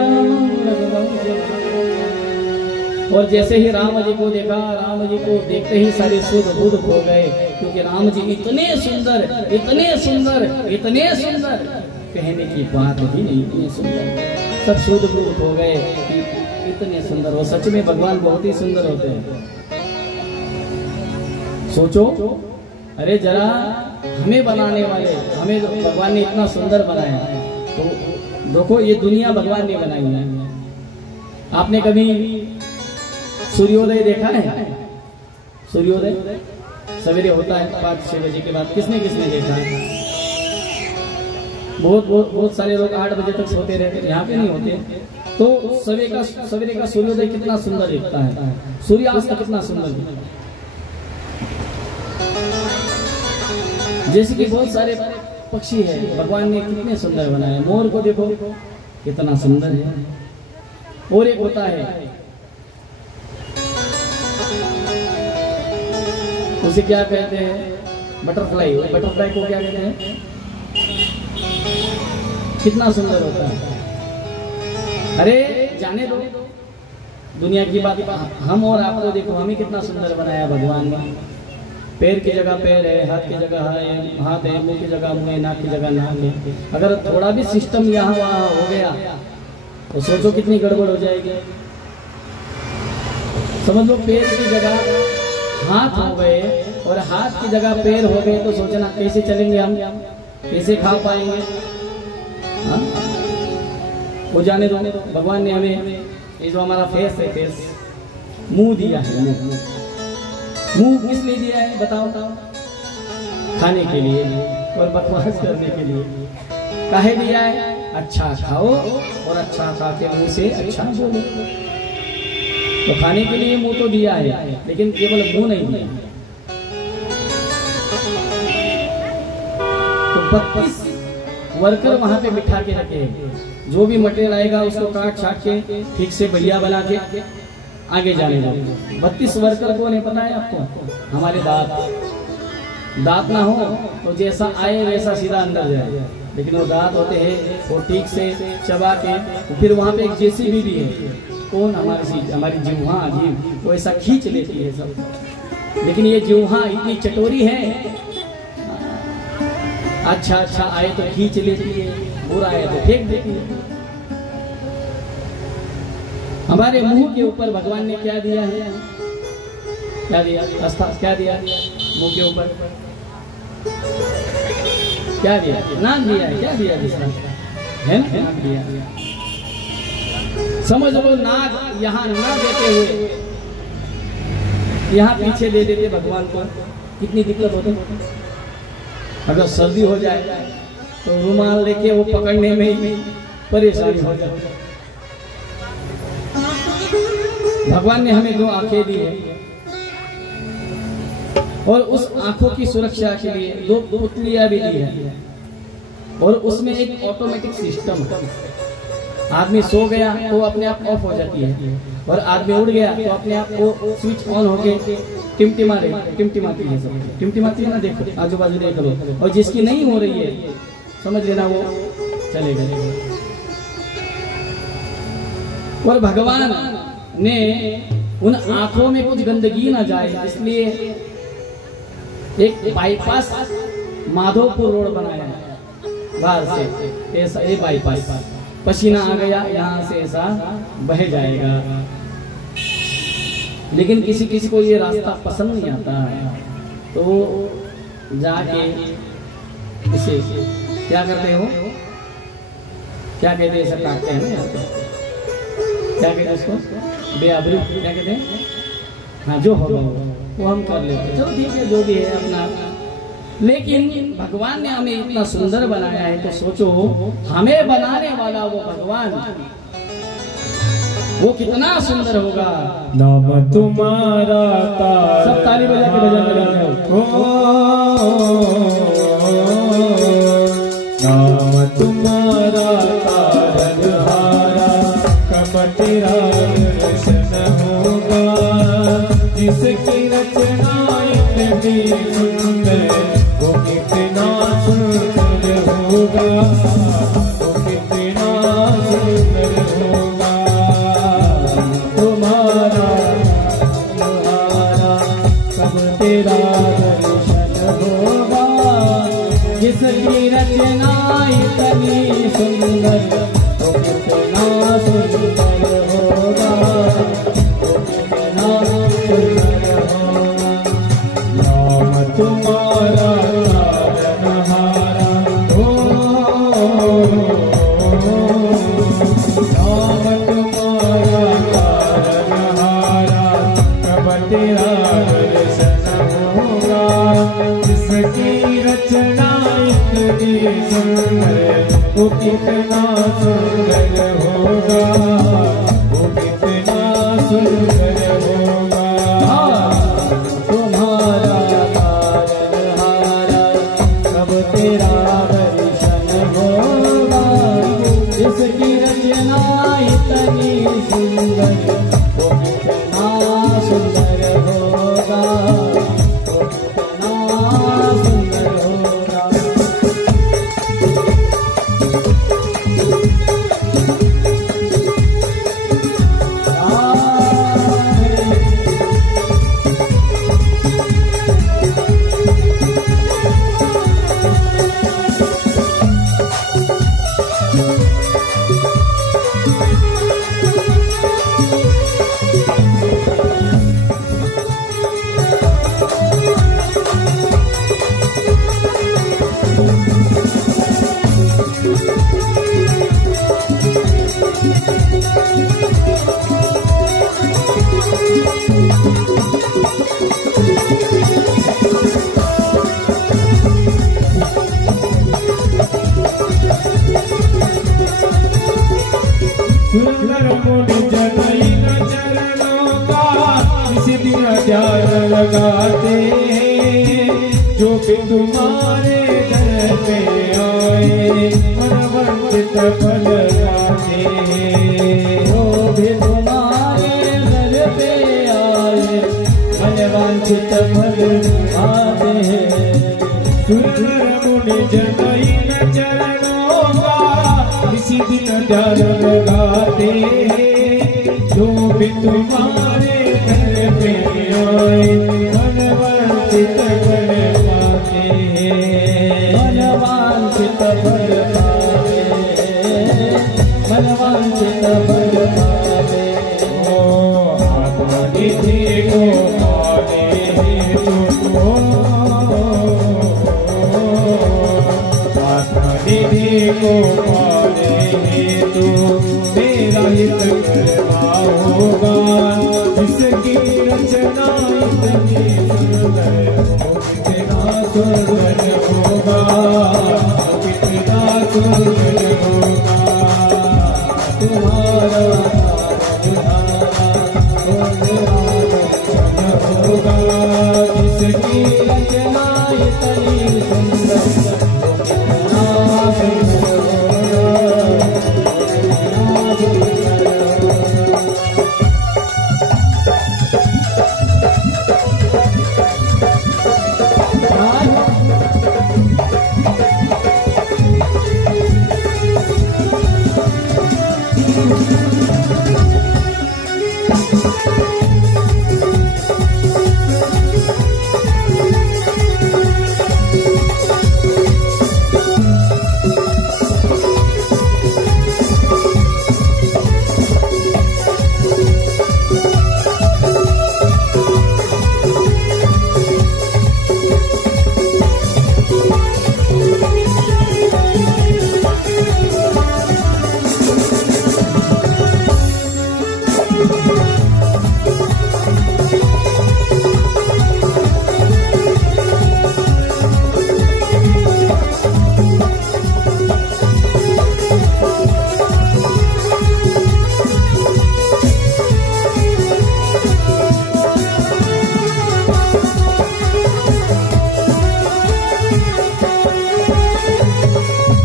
और जैसे ही राम जी को देखा, राम जी को देखते ही सारे सुध बुध हो गए, क्योंकि राम जी इतने सुंदर, इतने सुंदर, इतने सुंदर, कहने की बात ही नहीं, इतने सुंदर। सब सुध बुध हो गए, इतने सुंदर। और सच में भगवान बहुत ही सुंदर होते हैं। सोचो, अरे जरा हमें बनाने वाले, हमें भगवान ने इतना सुंदर बनाया, तो देखो ये दुनिया भगवान ने बनाई है। आपने कभी सूर्योदय देखा है? सूर्योदय सवेरे होता है 5-6 बजे के बाद, किसने देखा है? बहुत सारे लोग 8 बजे तक सोते रहते हैं, यहाँ पे नहीं होते। तो सवेरे का सूर्योदय कितना सुंदर दिखता है, सूर्यास्त कितना सुंदर दिखता है। जैसे कि बहुत सारे पक्षी है, भगवान ने कितने सुंदर बनाए। मोर को देखो कितना सुंदर है, और एक होता है उसे क्या कहते हैं, बटरफ्लाई। बटरफ्लाई को क्या कहते हैं? कितना सुंदर होता है। अरे जाने दो दुनिया की बात, हम और आपको देखो, हमें कितना सुंदर बनाया भगवान ने। पैर की जगह पैर है, हाथ की जगह है हाथ है, मुंह की जगह मुंह है, नाक की जगह नाक है। अगर थोड़ा भी सिस्टम यहाँ वहाँ हो गया तो सोचो कितनी गड़बड़ हो जाएगी। समझ लो पैर की जगह हाथ हो गए और हाथ की जगह पैर हो गए तो सोचना कैसे चलेंगे हम, कैसे खा पाएंगे? हाँ? वो जाने दो। भगवान ने हमें ये जो हमारा फेस है, फेस मुंह दिया है। मुंह किस लिए दिया है बताओ? खाने के लिए और बकवास करने के लिए। काहे दिया है? अच्छा खाओ और अच्छा खा के मुंह से अच्छा बोलो। तो खाने के लिए मुंह तो दिया है, लेकिन केवल मुंह नहीं दिया। तो 32 वर्कर वहां पे बिठा के रखे, जो भी मटेरियल आएगा उसको काट छाट के ठीक से बढ़िया बना के आगे जाने दो। 32 वर्कर को नहीं पता है आपको? हमारे दांत ना हो तो जैसा आए वैसा सीधा अंदर जाए, लेकिन वो दांत होते हैं वो ठीक से चबा के। फिर वहां पे एक जेसीबी भी है, कौन? हमारी जिह्वा अजीब, वो ऐसा खींच लेती है सब। लेकिन ये जिह्वा इतनी चटोरी है, अच्छा आए तो खींच लेती है, बुरा आए तो फेंक देती है। हमारे मुंह के ऊपर भगवान ने क्या दिया है? क्या दिया? क्या दिया मुंह के ऊपर? क्या दिया? नाक दिया है। क्या दिया? दूसरा है ना, नाक दिया। समझ लो नाक यहाँ ना देते हुए यहाँ पीछे दे देते भगवान को, कितनी दिक्कत होती। अगर सर्दी हो जाए तो रुमाल लेके वो पकड़ने में ही परेशानी हो जाए। भगवान ने हमें 2 आंखें दी है और उस आंखों की सुरक्षा के लिए 2 पुतलियां भी दी है, और उसमें एक ऑटोमेटिक सिस्टम। आदमी सो गया तो अपने आप ऑफ हो जाती है, और आदमी उड़ गया तो अपने आप वो स्विच ऑन होके टिमटिमाती है। सब टिमटिमाती है ना, देखो आजू बाजू देख लो। और जिसकी नहीं हो रही है समझ लेना वो चलेगा। और भगवान ने उन आंखों में कुछ गंदगी ना जाए इसलिए एक बाईपास माधोपुर रोड बनाया है बाहर से। ऐसा ये बाईपास, पसीना आ गया यहाँ से ऐसा बह जाएगा। लेकिन किसी किसी को ये रास्ता पसंद नहीं आता है, तो जाके इसे क्या करते हो, क्या कहते हैं, ऐसा काटते हैं ना यहाँ पे, क्या कहते हैं उसको, बेआबरू क्या कहते हैं। हाँ, जो होगा वो हम कर लेते हैं, चलो ठीक है, जो भी है अपना। लेकिन भगवान ने हमें इतना सुंदर बनाया है, तो सोचो हमें बनाने वाला वो भगवान वो कितना सुंदर होगा। नाम तुम्हारा सब ताली बजा के भजन बजाते हो। नाम तुम्हारा तारनहारा, कब तेरा दर्शन होगा। जिसकी रचना इतनी सुंदर, वो कितना सुंदर होगा, वो कितना सुंदर होगा। तुम्हारा कब तेरा दर्शन होगा। जिसकी रचना इतनी सुंदर, वो कितना सुंदर होगा, वो कितना सुंदर होगा। नाम तुम्हारा तारनहारा, नाम तुम्हारा तारनहारा, कब तेरा दर्शन होगा। जिसकी रचना इतनी सुंदर, वो कितना सुंदर होगा, वो कितना सुंदर होगा। तुम्हारा तारनहारा, कब तेरा दर्शन होगा। जिसकी रचना इतनी जो भी तुम्हारे दर पे आए मन वंचित फल पाते हैं। जो भी तुम्हारे दर पे आए मन वांछित फल पाते हैं। सुंदर मुनि जन इन चरणों का इसी दिन ध्यान लगाते हैं। जो भी तुम्हारे दर पे आए मन वांछित फल पाते हैं। मन वांछित फल पाते हैं। मन वांछित फल पाते हैं। ओ आत्मनिधि को पाने हेतु आत्मनिधि को पाने हेतु मेरा हित करना होगा। जिसकी रचना इतनी सुंदर हो कितना सुंदर होगा, कितना सुंदर होगा। तुम्हारा होगा जिसकी रचना इतनी सुंदर कितना सुंदर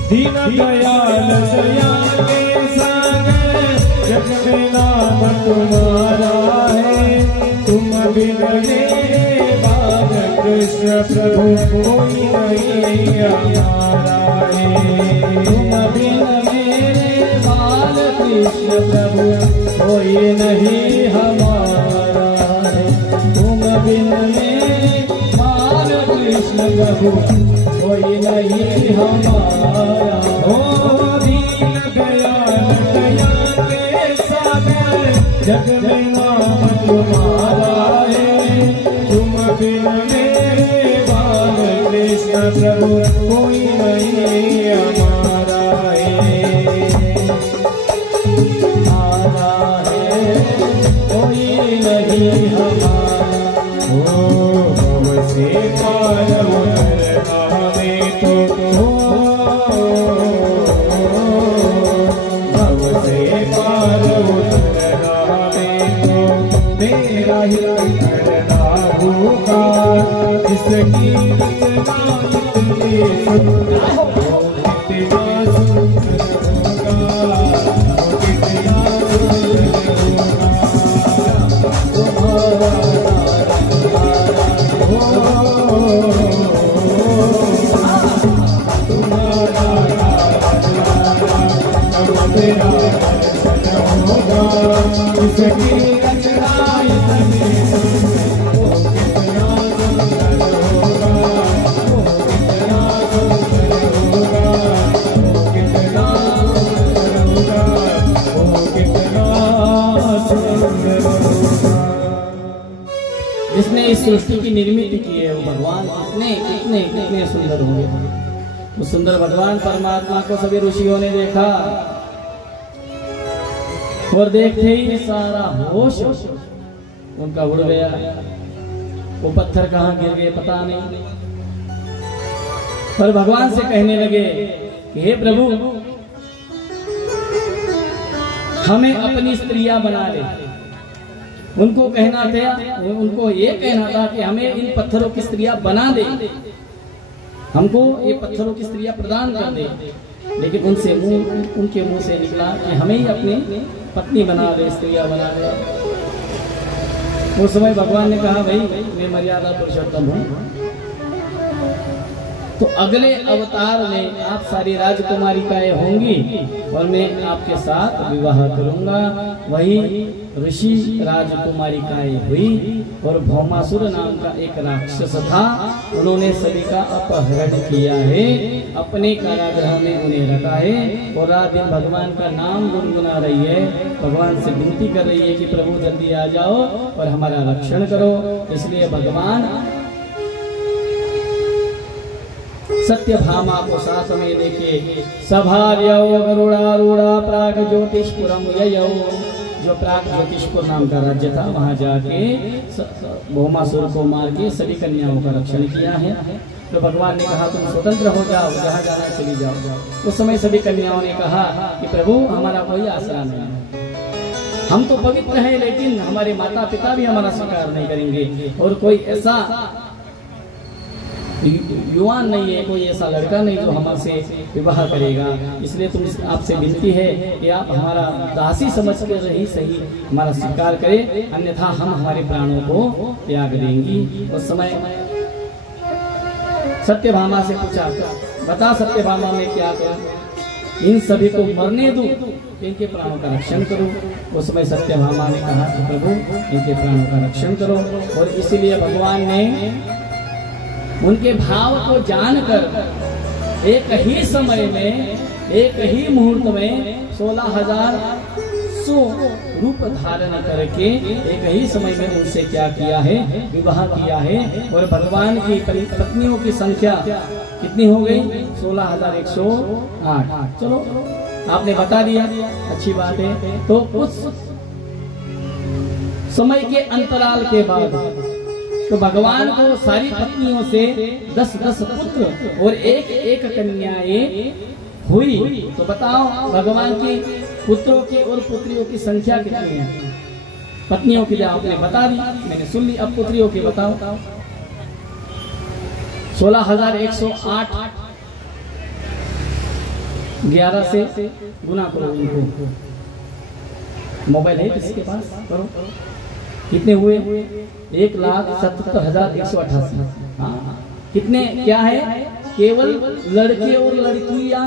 दीन दयाल दया के सागर जग में नाम तुम्हारा है। तुम बिन मेरे बाल कृष्ण प्रभु कोई नहीं हमारा है। तुम बिन मेरे बाल कृष्ण प्रभु कोई नहीं हमारा है। तुम बिन मेरे बाल कृष्ण प्रभु कोई नहीं हमारा। ओ दीन दयाल दया के सागर जग में नाम तुम्हारा है। तुम बिन मेरे बाल कृष्ण प्रभु कोई नहीं हमारा है। हमारा है कोई नहीं हमारा। ओ भव से पार उतरना में तो भव से पार उतरना में तो मेरा ही करना होगा। जिसकी रचना इतनी सुंदर हो कितना सुंदर होगा, कितना सुंदर होगा। जिसने इस सृष्टि की निर्मित की है वो भगवान कितने कितने कितने सुंदर होंगे। वो सुंदर भगवान परमात्मा को सभी ऋषियों ने देखा और देखते ही सारा होश उनका उड़ गया। वो पत्थर कहाँ गिर गए पता नहीं, पर भगवान से कहने लगे कि हे प्रभु हमें अपनी स्त्रियां बना ले। उनको कहना था, उनको ये कहना था कि हमें इन पत्थरों की स्त्रियां बना दे हमको ये पत्थरों की स्त्रियां प्रदान कर दे, लेकिन उनके मुंह से निकला कि हमें ही अपनी पत्नी बना दे, स्त्रियां बना दे। उस समय भगवान ने कहा भाई मैं मर्यादा पुरुषोत्तम हूँ, तो अगले अवतार में आप सारी राजकुमारिकाएं होंगी और मैं आपके साथ विवाह करूंगा। वही ऋषि राजकुमारिकाएं हुई और भौमासुर नाम का एक राक्षस था, उन्होंने सभी का अपहरण किया है, अपने कारागृह में उन्हें रखा है और रात दिन भगवान का नाम गुनगुना रही है, भगवान से विनती कर रही है कि प्रभु जल्दी आ जाओ और हमारा रक्षण करो। इसलिए भगवान सत्यभामा को साथ में देखे सभार्यौ गरुड़ारूढ़ा प्राग ज्योतिषपुरम ययौ, जो प्राग ज्योतिषपुर नाम का राज्य था, वहां जाके भौमासुर को मार के सभी कन्याओं का रक्षण किया है। तो भगवान ने कहा तुम स्वतंत्र हो जाओ, जहाँ जाना चली जाओ। उस समय सभी कन्याओं ने कहा कि प्रभु हमारा कोई आसरा नहीं है, हम तो पवित्र हैं लेकिन हमारे माता पिता भी हमारा स्वीकार नहीं करेंगे और कोई ऐसा युवान नहीं है, कोई ऐसा लड़का नहीं जो हमसे विवाह करेगा। इसलिए तुम आपसे विनती है कि आप हमारा दासी समझ कर ही सही हमारा स्वीकार करें, अन्यथा हम हमारे प्राणों को त्याग देंगी। उस समय सत्यभामा से पूछा बता सत्यभामा मैं क्या करूं, इन सभी को मरने दूं, इनके प्राणों का रक्षण करूं। उस समय सत्यभामा ने कहा कि प्रभु इनके प्राणों का रक्षण करो। और इसीलिए भगवान ने उनके भाव को जानकर एक ही समय में, एक ही मुहूर्त में 16,000 रूप धारण करके एक ही समय में उनसे क्या किया है, विवाह किया है। और भगवान की पत्नियों की संख्या कितनी हो गई? 16,108। चलो आपने बता दिया, अच्छी बात है। तो उस समय के अंतराल के बाद तो भगवान को सारी पत्नियों से 10-10 पुत्र और एक कन्याएं हुई। तो बताओ भगवान की पुत्रों की और पुत्रियों की संख्या कितनी है? पत्नियों की आपने बता दी, मैंने सुन ली, अब पुत्रियों की बताओ। 16,108 11 से गुना करो इनको। मोबाइल है किसी के पास? करो। कितने हुए? 1,77,188। हाँ, कितने क्या है? केवल लड़के और लड़कियां,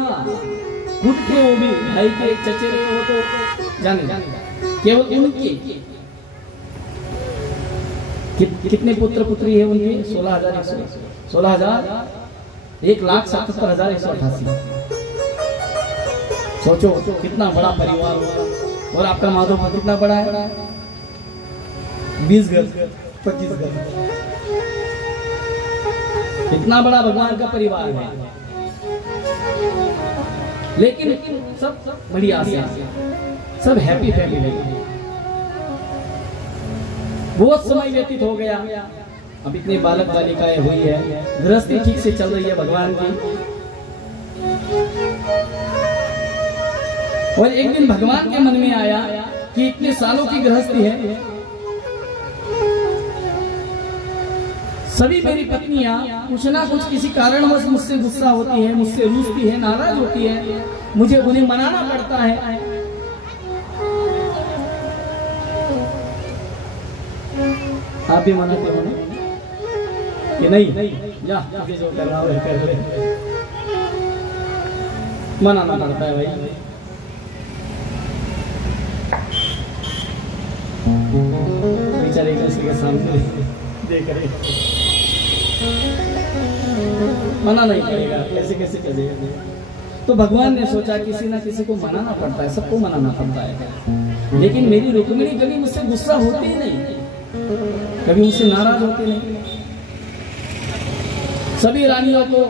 खुद के वो भी भाई के चचेरे हो तो जाने, केवल उनकी कितने पुत्र पुत्री है उनके? 1,77,188। सोचो कितना बड़ा परिवार होगा। और आपका माधोपुर कितना बड़ा है? 20 घर, 25 घर। इतना बड़ा भगवान का परिवार है, लेकिन सब बढ़िया से, सब हैप्पी फैमिली। बहुत समय व्यतीत हो गया, अब इतने बालक बालिकाएं हुई है, गृहस्थी ठीक से चल रही है भगवान की। और एक दिन भगवान के मन में आया कि इतने सालों की गृहस्थी है, सभी मेरी पत्नियां कुछ ना कुछ किसी कारणवश मुझसे गुस्सा होती है, मुझसे रूठती है, नाराज होती है, मुझे उन्हें मनाना पड़ता है। आप भी मनाते हो ना कि नहीं? जा जो कर रहा है कर ले, मनाना पड़ता है भाई। बेचारे किसी के सामने देख रहे, मना नहीं करेगा, कैसे कैसे करेगा? तो भगवान ने सोचा किसी ना किसी को मनाना पड़ता है, सबको मनाना पड़ता है। लेकिन मेरी रुक्मिणी कभी मुझसे गुस्सा होती ही नहीं, कभी मुझसे नाराज होती नहीं। सभी रानियों को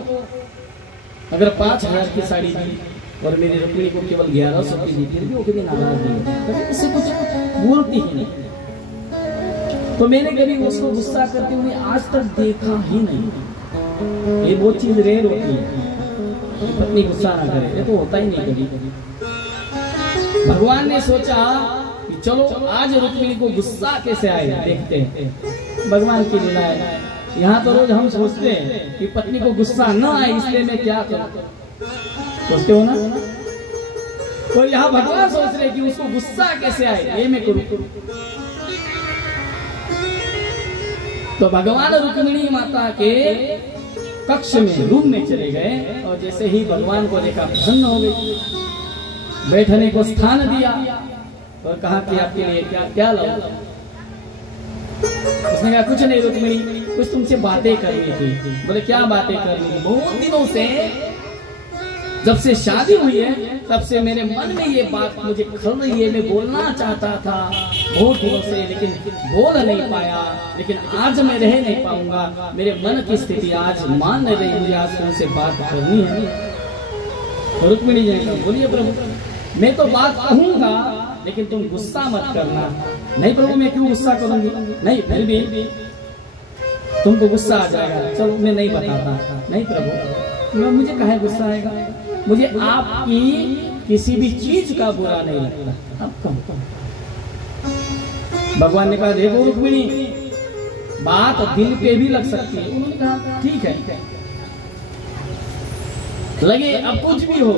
अगर 5,000 की साड़ी दी और मेरी रुक्मिणी को केवल 1,100 की दी, फिर भी वो कभी नाराज नहीं, कभी मुझसे कुछ बोलती ही नहीं। तो मैंने कभी उसको गुस्सा करते हुए आज तक देखा ही नहीं। ये वो चीज रेयर होती है, पत्नी गुस्सा ना करे, ये तो होता ही नहीं कभी। भगवान ने सोचा चलो आज रुक्मिणी को गुस्सा कैसे आए देखते हैं। भगवान की लीला है, यहाँ तो रोज हम सोचते हैं कि पत्नी को गुस्सा न आए इसलिए मैं क्या करूं, सोचते हो ना। तो यहाँ भगवान सोच रहे कि उसको गुस्सा कैसे आए ये मैं करूं। तो भगवान रुक्मिणी माता के कक्ष में रूम में चले गए और जैसे ही भगवान को देखा प्रसन्न हो गई, बैठने को स्थान दिया और कहा कि आपके लिए क्या क्या लाऊं। उसने कहा कुछ नहीं रुक्मिणी, कुछ तुमसे बातें करनी थी। बोले क्या बातें करनी? बहुत दिनों से जब से शादी हुई है तब से मेरे मन में ये बात मुझे खल रही है, मैं बोलना चाहता था बहुत दिनों से लेकिन बोल नहीं पाया, लेकिन आज मैं रह नहीं पाऊंगा। मेरे मन की स्थिति आज मान नहीं रही, मुझे आज तुमसे बात करनी है। रुक्मिणी जी ने बोलिए प्रभु मैं तो बात कहूंगा लेकिन तुम गुस्सा मत करना। नहीं प्रभु मैं क्यों गुस्सा करूंगी? नहीं फिर भी तुमको गुस्सा आ जाएगा। चलो मैं नहीं बताता। नहीं प्रभु मुझे काहे गुस्सा आएगा? मुझे आपकी किसी भी चीज का बुरा नहीं लगता। अब कहो। भगवान ने कहा देखो रुक्मिणी बात दिल पे भी लग सकती है। उन्होंने कहा ठीक है लगे अब कुछ भी हो,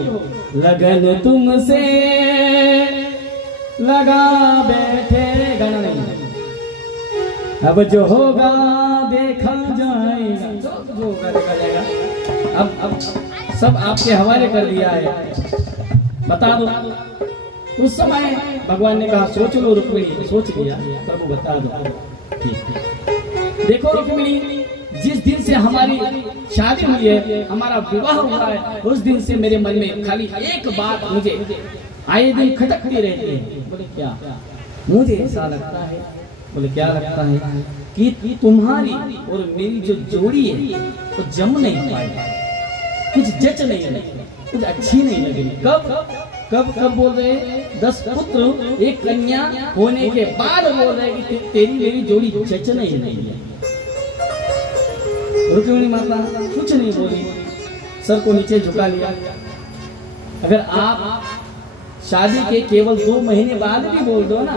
लगन तुमसे लगा बैठे गाना नहीं, अब जो होगा देखा जाएगा, जो होगा देखा जाएगा। अब सब आपके हवाले कर दिया है, बता दो। उस समय भगवान ने कहा सोच लो रुक्मिणी। सोच लिया प्रभु बता दो। ठीक देखो रुक्मिणी जिस दिन से हमारी शादी हुई है, हमारा विवाह हुआ है, उस दिन से मेरे मन में खाली एक बात मुझे आए दिन खटकती रहती है। बोले क्या? मुझे ऐसा लगता है। बोले क्या लगता है? कि तुम्हारी और मेरी जो जोड़ी है वो जम नहीं पाई, कुछ जच नहीं लगी, कुछ अच्छी नहीं लगी। कब कब कब बोल रहे 10 पुत्र 1 कन्या होने के बाद बोल रहे कि तेरी मेरी जोड़ी जच नहीं लगी। रुक्मिणी माता कुछ नहीं बोली, सर को नीचे झुका लिया। अगर आप शादी के केवल 2 महीने बाद भी बोल दो ना,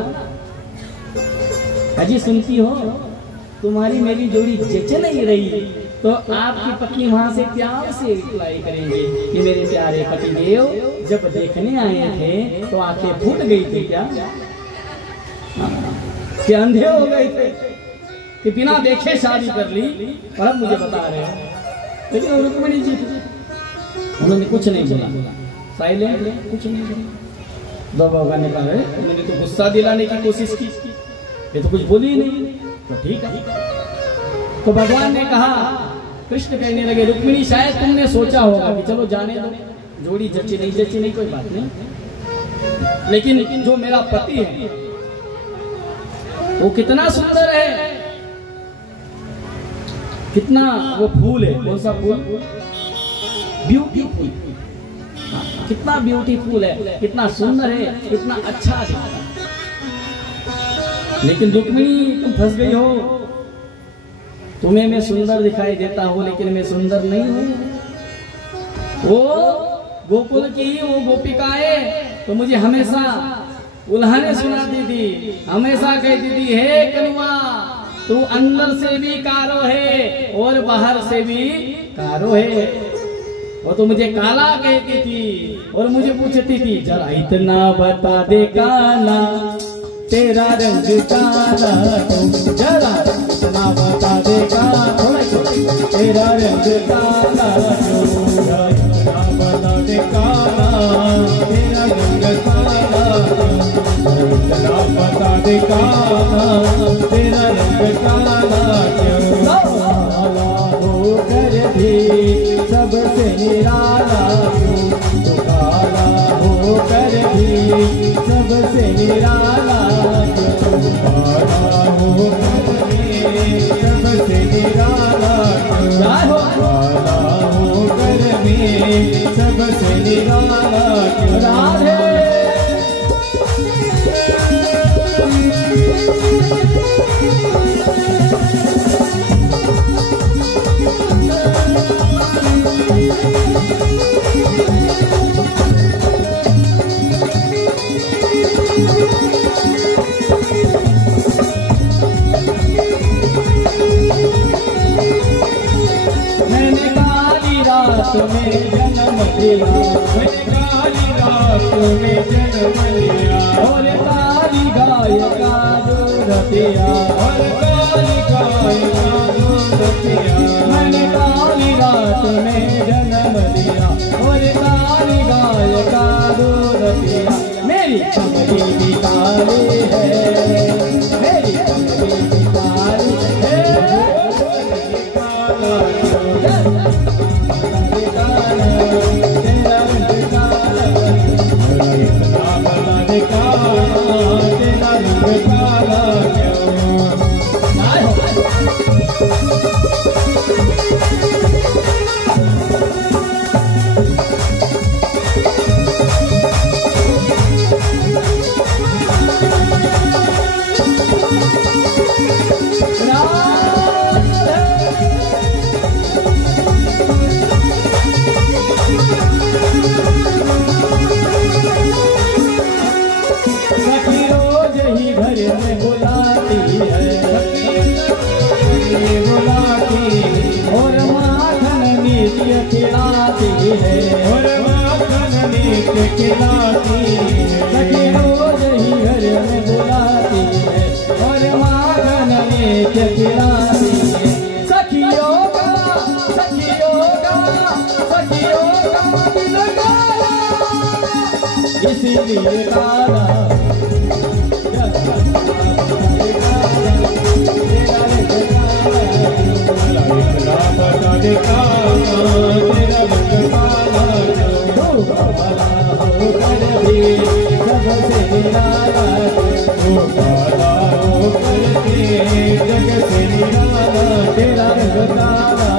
अजी सुनती हो तुम्हारी मेरी जोड़ी जच नहीं रही, तो आपकी पत्नी वहां से प्यार से रिप्लाई करेंगे कि मेरे प्यारे पतिदेव जब देखने आए थे तो आंखें फूट गई थी क्या अंधे हो गए थे कि बिना देखे शादी कर ली, और अब मुझे बता रहे हो। लेकिन रुक्मिणी जी उन्होंने कुछ नहीं बोला, साइलेंट कुछ नहीं बोला। भगवान ने कहा मैंने तो गुस्सा दिलाने की कोशिश की, ये तो कुछ बोली नहीं। तो ठीक है। तो भगवान ने कहा, कृष्ण कहने लगे रुक्मिणी शायद तुमने सोचा होगा कि चलो जाने दो, जोड़ी जची नहीं कोई बात नहीं, लेकिन जो मेरा पति है वो कितना सुंदर है, कितना वो फूल है, कौन सा फूल? ब्यूटीफुल। कितना ब्यूटीफुल है, कितना सुंदर है, कितना अच्छा है। लेकिन रुक्मिणी तुम फंस गई हो। तुम्हें मैं सुंदर दिखाई देता हूँ लेकिन मैं सुंदर नहीं हूँ। वो गोकुल की वो गोपिकाएं तो मुझे हमेशा उल्हाने सुनाती थी, हमेशा कहती थी हे कनुआ तू अंदर से भी कारो है और बाहर से भी कारो है। वो तो मुझे काला कहती थी और मुझे पूछती थी जरा इतना बता दे काला तेरा रंग काला, तो जरा इतना बता दे काला तेरा रंग काला, इतना बता दे काला तेरा रंग काला, इतना बता दे काला तेरा रंग काला, क्यों काला होकर भी सबसे निराला, तो काला होकर भी सबसे निराला, काला होकर भी सबसे निराला, काला होकर भी सबसे निराला, राधे काली रात में जन्म लिया, मैंने काली रात में जन्म लिया, और काली गाय का दूध पिया, और काली गाय का दूध पिया। मैंने काली रात में जन्म लिया और काली गाय का दूध पिया। मेरी कमरी भी काली है, मेरी कमरी भी काली है, काला तेरा रंग काला, इतना भला दिखाया, तेरा रंग काला क्यों? सखी रोज ही घर में बुलाती है, बुलाती और माखन नित्य खिलाती है, और माखन नित्य खिलाती सखी रोज ही घर में बुलाती है और माखन नित्य खिलाती है। सखियों का दिल काला, इसीलिए काला इतना बता दिखा, तेरा रंग काला क्यों? भला होकर भी सबसे निराला, वो काला होकर के जग से निराला, तेरा रंग काला,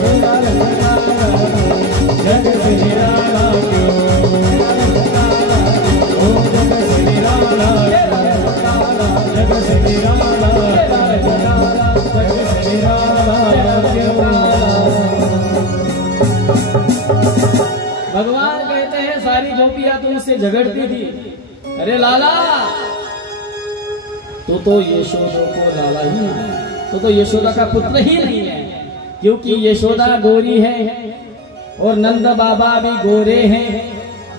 तेरा रंग काला, जग से निराला क्यों? ओ जग से निराला, जग से निराला, जग से निराला क्यों? भगवान कहते हैं सारी गोपियां तुमसे झगड़ती थी, अरे लाला तू तो यशोदा को लाला ही नहीं, तू तो यशोदा का पुत्र ही नहीं है, क्योंकि यशोदा गोरी है और नंद बाबा भी गोरे हैं,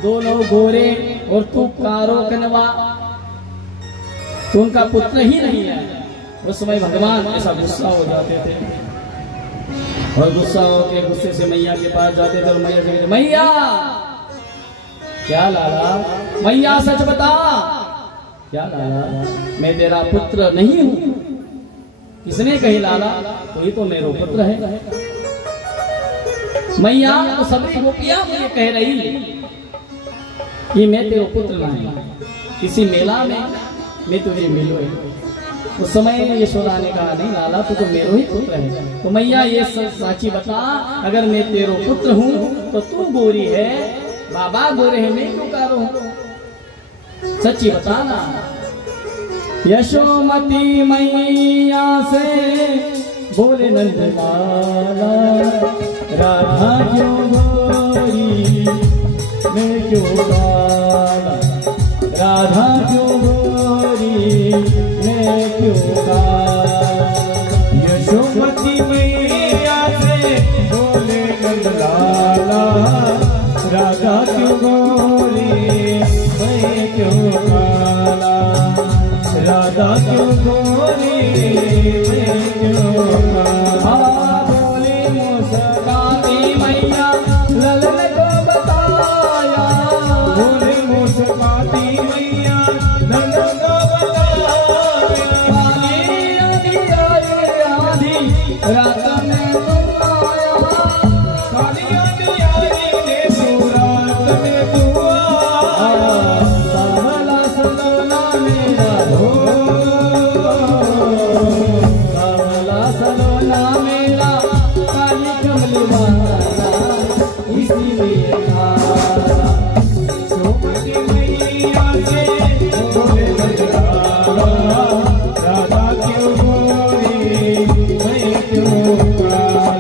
दोनों गोरे, और तू कारो कनवा, तू उनका पुत्र ही नहीं है। उस समय भगवान ऐसा गुस्सा हो जाते थे और गुस्सा होके गुस्से से मैया के पास जाते थे और मैया से कहते, मैया क्या लाला, मैया सच बता, क्या लाला मैं तेरा पुत्र नहीं हूं? किसने कही लाला, तो ही तो मेरा पुत्र है। मैया तो सभी गोपियां मुझे कह रही कि मैं तेरा पुत्र नहीं, किसी मेला में मैं तुझे मिलूं। उस समय यशोदा ने कहा, नहीं लाला तू तो मेरा ही पुत्र है। तो मैया ये साची बता, अगर मैं तेरा पुत्र हूँ तो तू गोरी है, बाबा गोरे है, मैं क्यों कारो हूँ? सच्ची बताना। यशोमती मैया से बोले नंदलाला, राधा क्यों गोरी मैं क्यों काला, राधा क्यों गोरी मैं क्यों काला। यशोमती मैया से बोले नंदलाला, राधा क्यों गोरी मैं क्यों काला, राधा क्यों गोरी मैं क्यों काला। बोली मुस्काती मैया ललन को बताया, बोले मुस्काती मैया नंद को बताया, आधी रात में तुम आया, काली अंधियारी ने सुरात में तू आया, सावला सलोना मेरा हो, सावला सलोना मेरा काली कमली वाला, इसीलिए काला। यशोमती मैया से बोले नंदलाला, राधा क्यों गोरी मैं क्यों काला,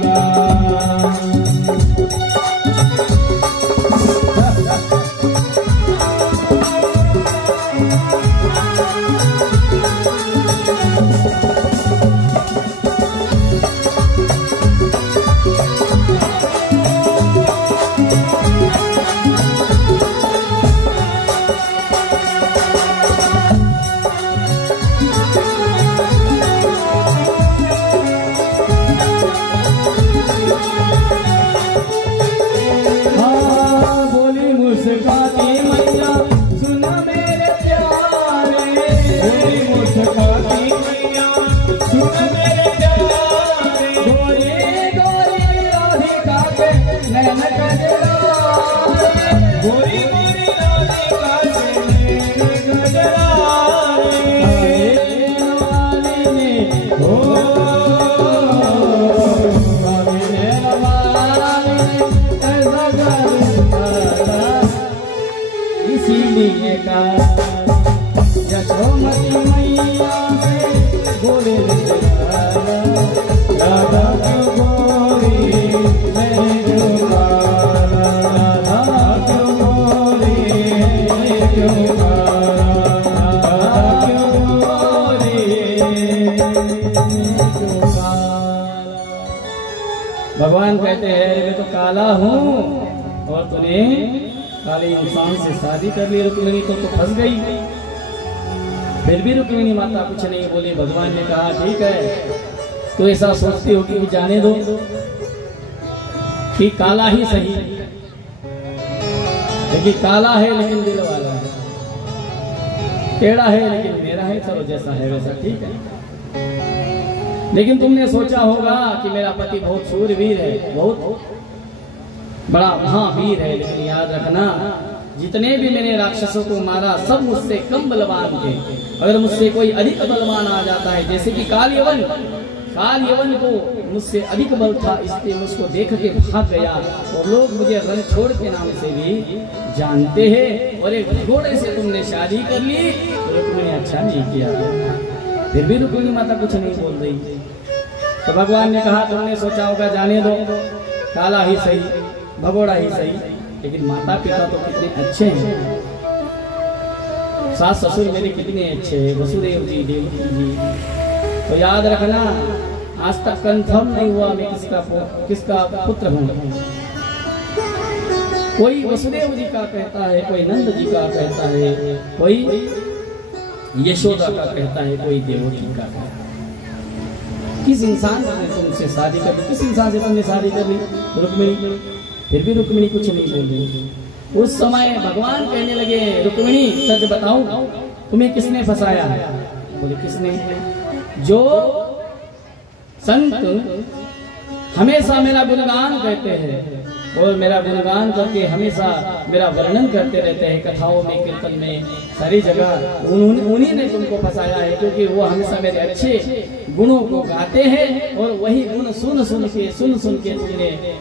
गोरी गोरी राधिका के नैन गजरा गोरी गोरी राधिका के नैन गजरा इसीलिए का यशोमती मैया से बोले राधा क्यों गोरी मैं क्यों काला राधा क्यों गोरी मैं क्यों काला राधा क्यों गोरी मैं क्यों काला। भगवान कहते हैं मैं तो काला हूँ और तूने काले इंसान से शादी कर ली रुक्मिणी तो फंस गई। फिर भी रुक्मिणी माता कुछ नहीं बोली। भगवान ने कहा ठीक है तो ऐसा सोचती होगी कि जाने दो कि काला ही सही, लेकिन काला है लेकिन दिल वाला है, टेढ़ा है लेकिन मेरा है, चलो जैसा है वैसा ठीक है। लेकिन तुमने सोचा होगा कि मेरा पति बहुत शूरवीर है, बहुत बड़ा महावीर है, लेकिन याद रखना जितने भी मैंने राक्षसों को मारा सब मुझसे कम बलवान थे। अगर मुझसे कोई अधिक बलवान आ जाता है, जैसे कि काल यवन को मुझसे अधिक बल था इसलिए मुझको देख के भाग गया और लोग मुझे रणछोड़ के नाम से भी जानते हैं। और एक घोड़े से तुमने शादी कर ली तो रुक्मिणी अच्छा नहीं किया। फिर भी रुक्मिणी माता कुछ नहीं बोल रही। तो भगवान ने कहा तुमने सोचा होगा जाने दो, काला ही सही भगोड़ा ही सही, लेकिन माता पिता तो कितने अच्छे हैं, सास ससुर मेरे कितने अच्छे हैं, वसुदेव जी देवकी जी। तो याद रखना आज तक कंफर्म नहीं हुआ मैं किसका पुत्र हूँ। कोई वसुदेव जी का कहता है, कोई नंद जी का कहता है, कोई यशोदा का कहता है, कोई देवकी का कहता है। किस इंसान से तुमसे शादी कर ली, किस इंसान से तुमने शादी कर ली रुक्मिणी? फिर भी रुक्मिणी कुछ नहीं बोल रही। उस समय भगवान कहने लगे रुक्मिणी सच बताऊं तुम्हें किसने फंसाया? बोले किसने? जो संत हमेशा मेरा गुणगान कहते हैं और मेरा गुणगान करके हमेशा मेरा वर्णन करते रहते हैं कथाओं में, कीर्तन में, सारी जगह उन्हीं ने तुमको फंसाया है, क्योंकि वो हमेशा मेरे अच्छे गुणों को गाते हैं और वही गुण सुन सुन के तुमने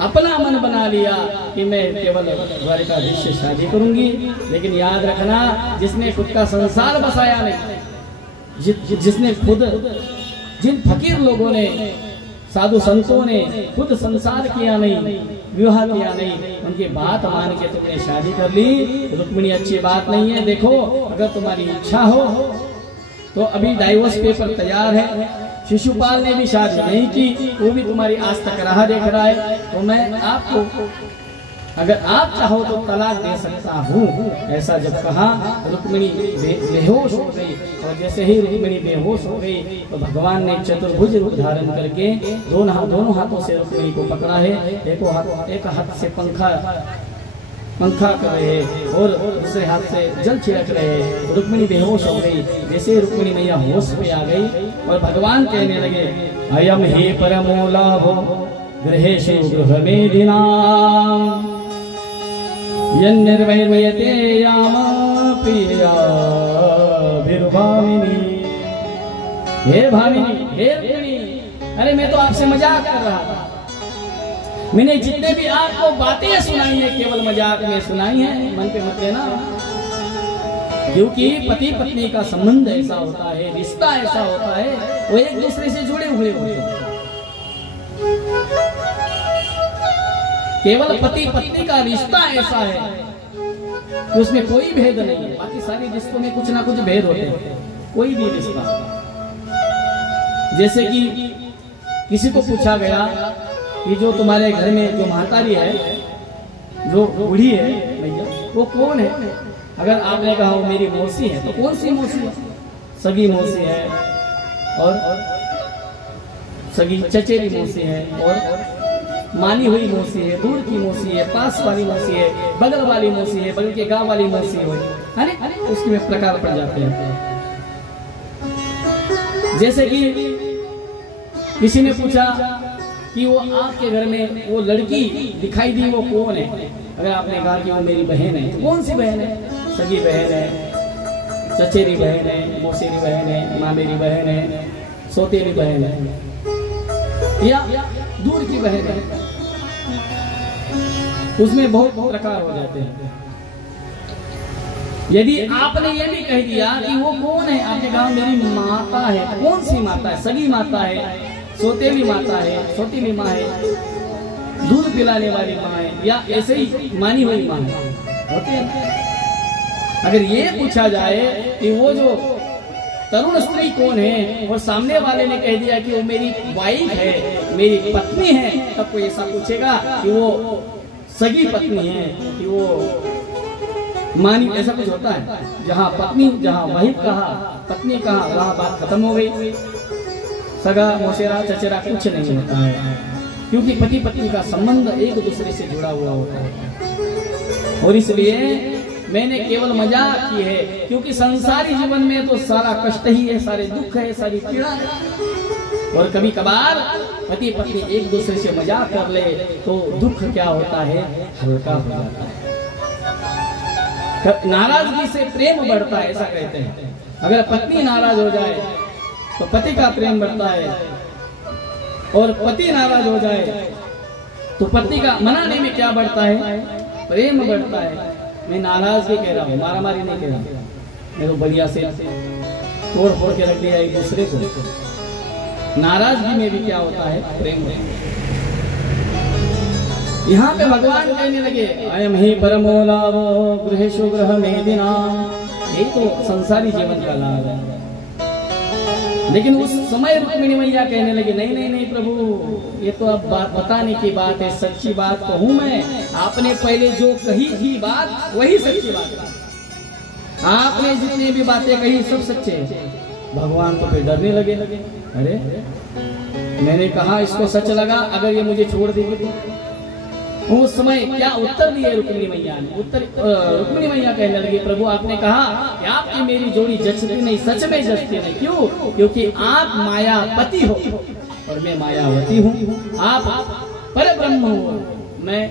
अपना मन बना लिया कि मैं केवल द्वारिकाधीश से शादी करूंगी। लेकिन याद रखना जिसने खुद का संसार बसाया नहीं, जिसने खुद जिन फकीर लोगों ने, साधु संतों ने खुद संसार किया नहीं, विवाह किया नहीं, उनकी बात मान के तुमने शादी कर ली, रुक्मिणी अच्छी बात नहीं है। देखो अगर तुम्हारी इच्छा हो तो अभी डाइवोर्स पेपर तैयार है। शिशुपाल ने भी शादी नहीं की, वो भी तुम्हारी आज तक राह देख रहा है। तो मैं आपको अगर आप चाहो तो तलाक दे सकता हूँ। ऐसा जब कहा रुक्मिणी बेहोश हो गई और जैसे ही रुक्मिणी बेहोश हो गई तो भगवान ने चतुर्भुज रूप धारण करके दोनों हाथों से रुक्मिणी को पकड़ा है। एक हाथ से पंखा कर रहे और दूसरे हाथ से जल छिड़क रहे। रुक्मिणी बेहोश हो गई। जैसे रुक्मिणी मैया होश में आ गई और भगवान कहने लगे अयम हे परमो लाभो गृहेषु गृहमेधिनाम् यन्निर्वैर्मयते याम प्रिया भामिनी। हे भामिनी, हे रुक्मिणी, अरे मैं तो आपसे मजाक कर रहा था। मैंने जितने भी आपको बातें सुनाई है केवल मजाक में सुनाई है, मन पे मत लेना। क्योंकि पति पत्नी का संबंध ऐसा होता है, रिश्ता ऐसा होता है, वो एक दूसरे से जुड़े हुए होते हैं। केवल पति पत्नी का रिश्ता ऐसा है कि उसमें कोई भेद नहीं है। बाकी सारे रिश्तों में कुछ ना कुछ भेद होते हैं, कोई भी रिश्ता। जैसे कि किसी को पूछा गया कि जो तुम्हारे घर में जो महतारी है, जो बूढ़ी है भैया, वो कौन है? अगर आपने कहा वो मेरी मौसी है, तो कौन सी मौसी है? सगी मौसी है और सगी चचेरी मौसी है और मानी हुई मौसी है, दूर की मौसी है, पास वाली मौसी है, बगल वाली मौसी है, बगल के गांव वाली मौसी है। अरे उसके प्रकार पड़ जाते हैं। जैसे कि किसी ने पूछा कि वो आपके घर में वो लड़की दिखाई दी, वो कौन है? अगर आपने कहा कि वो मेरी बहन है, तो कौन सी बहन है? सगी बहन है, चचेरी बहन है, मौसेरी बहन है, मामेरी बहन है, सौतेली बहन है, या दूर की बहन है। उसमें बहुत प्रकार हो जाते हैं। यदि आपने ये भी कह दिया कि वो कौन है, आपने कहा मेरी माता है, कौन सी माता है? सगी माता है, सौतेली माता है, सौतेली माँ है, दूध पिलाने वाली माँ है, या ऐसे ही मानी हुई माँ है, होते हैं। अगर ये पूछा जाए कि वो जो तरुण स्त्री कौन है, और सामने वाले ने कह दिया कि वो मेरी वाइफ है, मेरी पत्नी है, तब कोई ऐसा पूछेगा कि वो सगी पत्नी है कि वो मानी? ऐसा कुछ होता है? जहाँ पत्नी, जहाँ वाइफ कहा, पत्नी कहा, वहाँ बात खत्म हो गई। सगा मौसेरा चचेरा कुछ नहीं होता है, क्योंकि पति पत्नी का संबंध एक दूसरे से जुड़ा हुआ होता है। और इसलिए मैंने केवल मजाक की है, क्योंकि संसारी जीवन में तो सारा कष्ट ही है, सारे दुख है, सारी पीड़ा है। और कभी कभार पति पत्नी एक दूसरे से मजाक कर ले तो दुख क्या होता है, हल्का हो जाता है। नाराजगी से प्रेम बढ़ता है, ऐसा कहते हैं। अगर पत्नी नाराज हो जाए तो पति का प्रेम बढ़ता है, और पति नाराज हो जाए तो पत्नी का मनाने में क्या बढ़ता है, प्रेम बढ़ता है। मैं नाराजगी कह रहा हूँ, मारामारी नहीं कह रहा हूँ। मैं तो बढ़िया से तोड़ फोड़ के रख दिया एक दूसरे को। नाराजगी में भी क्या होता है, प्रेम। यहाँ पे भगवान कहने लगे अयम ही परमो लाभो गृहेषु गृह मेदिना। यही तो संसारी जीवन का लाभ है। लेकिन उस समय रुक्मिणी मैया कहने लगी नहीं नहीं नहीं प्रभु, ये तो अब बताने की बात है, सच्ची बात कहूँ मैं। आपने पहले जो कही थी बात, वही सच्ची बात है। आपने जितनी भी बातें कही सब सच्चे हैं। भगवान तो फिर डरने लगे। अरे मैंने कहा इसको सच लगा, अगर ये मुझे छोड़ देगी तो। उस समय क्या उत्तर दिए रुक्मिणी मैया ने? रुक्मिणी मैया कहने लगी प्रभु आपने कहा कि आपकी मेरी जोड़ी जचती नहीं, सच में जचती नहीं। क्यों? क्योंकि आप मायापति हो और मैं मायावती हूँ। आप पर ब्रह्म हो, मैं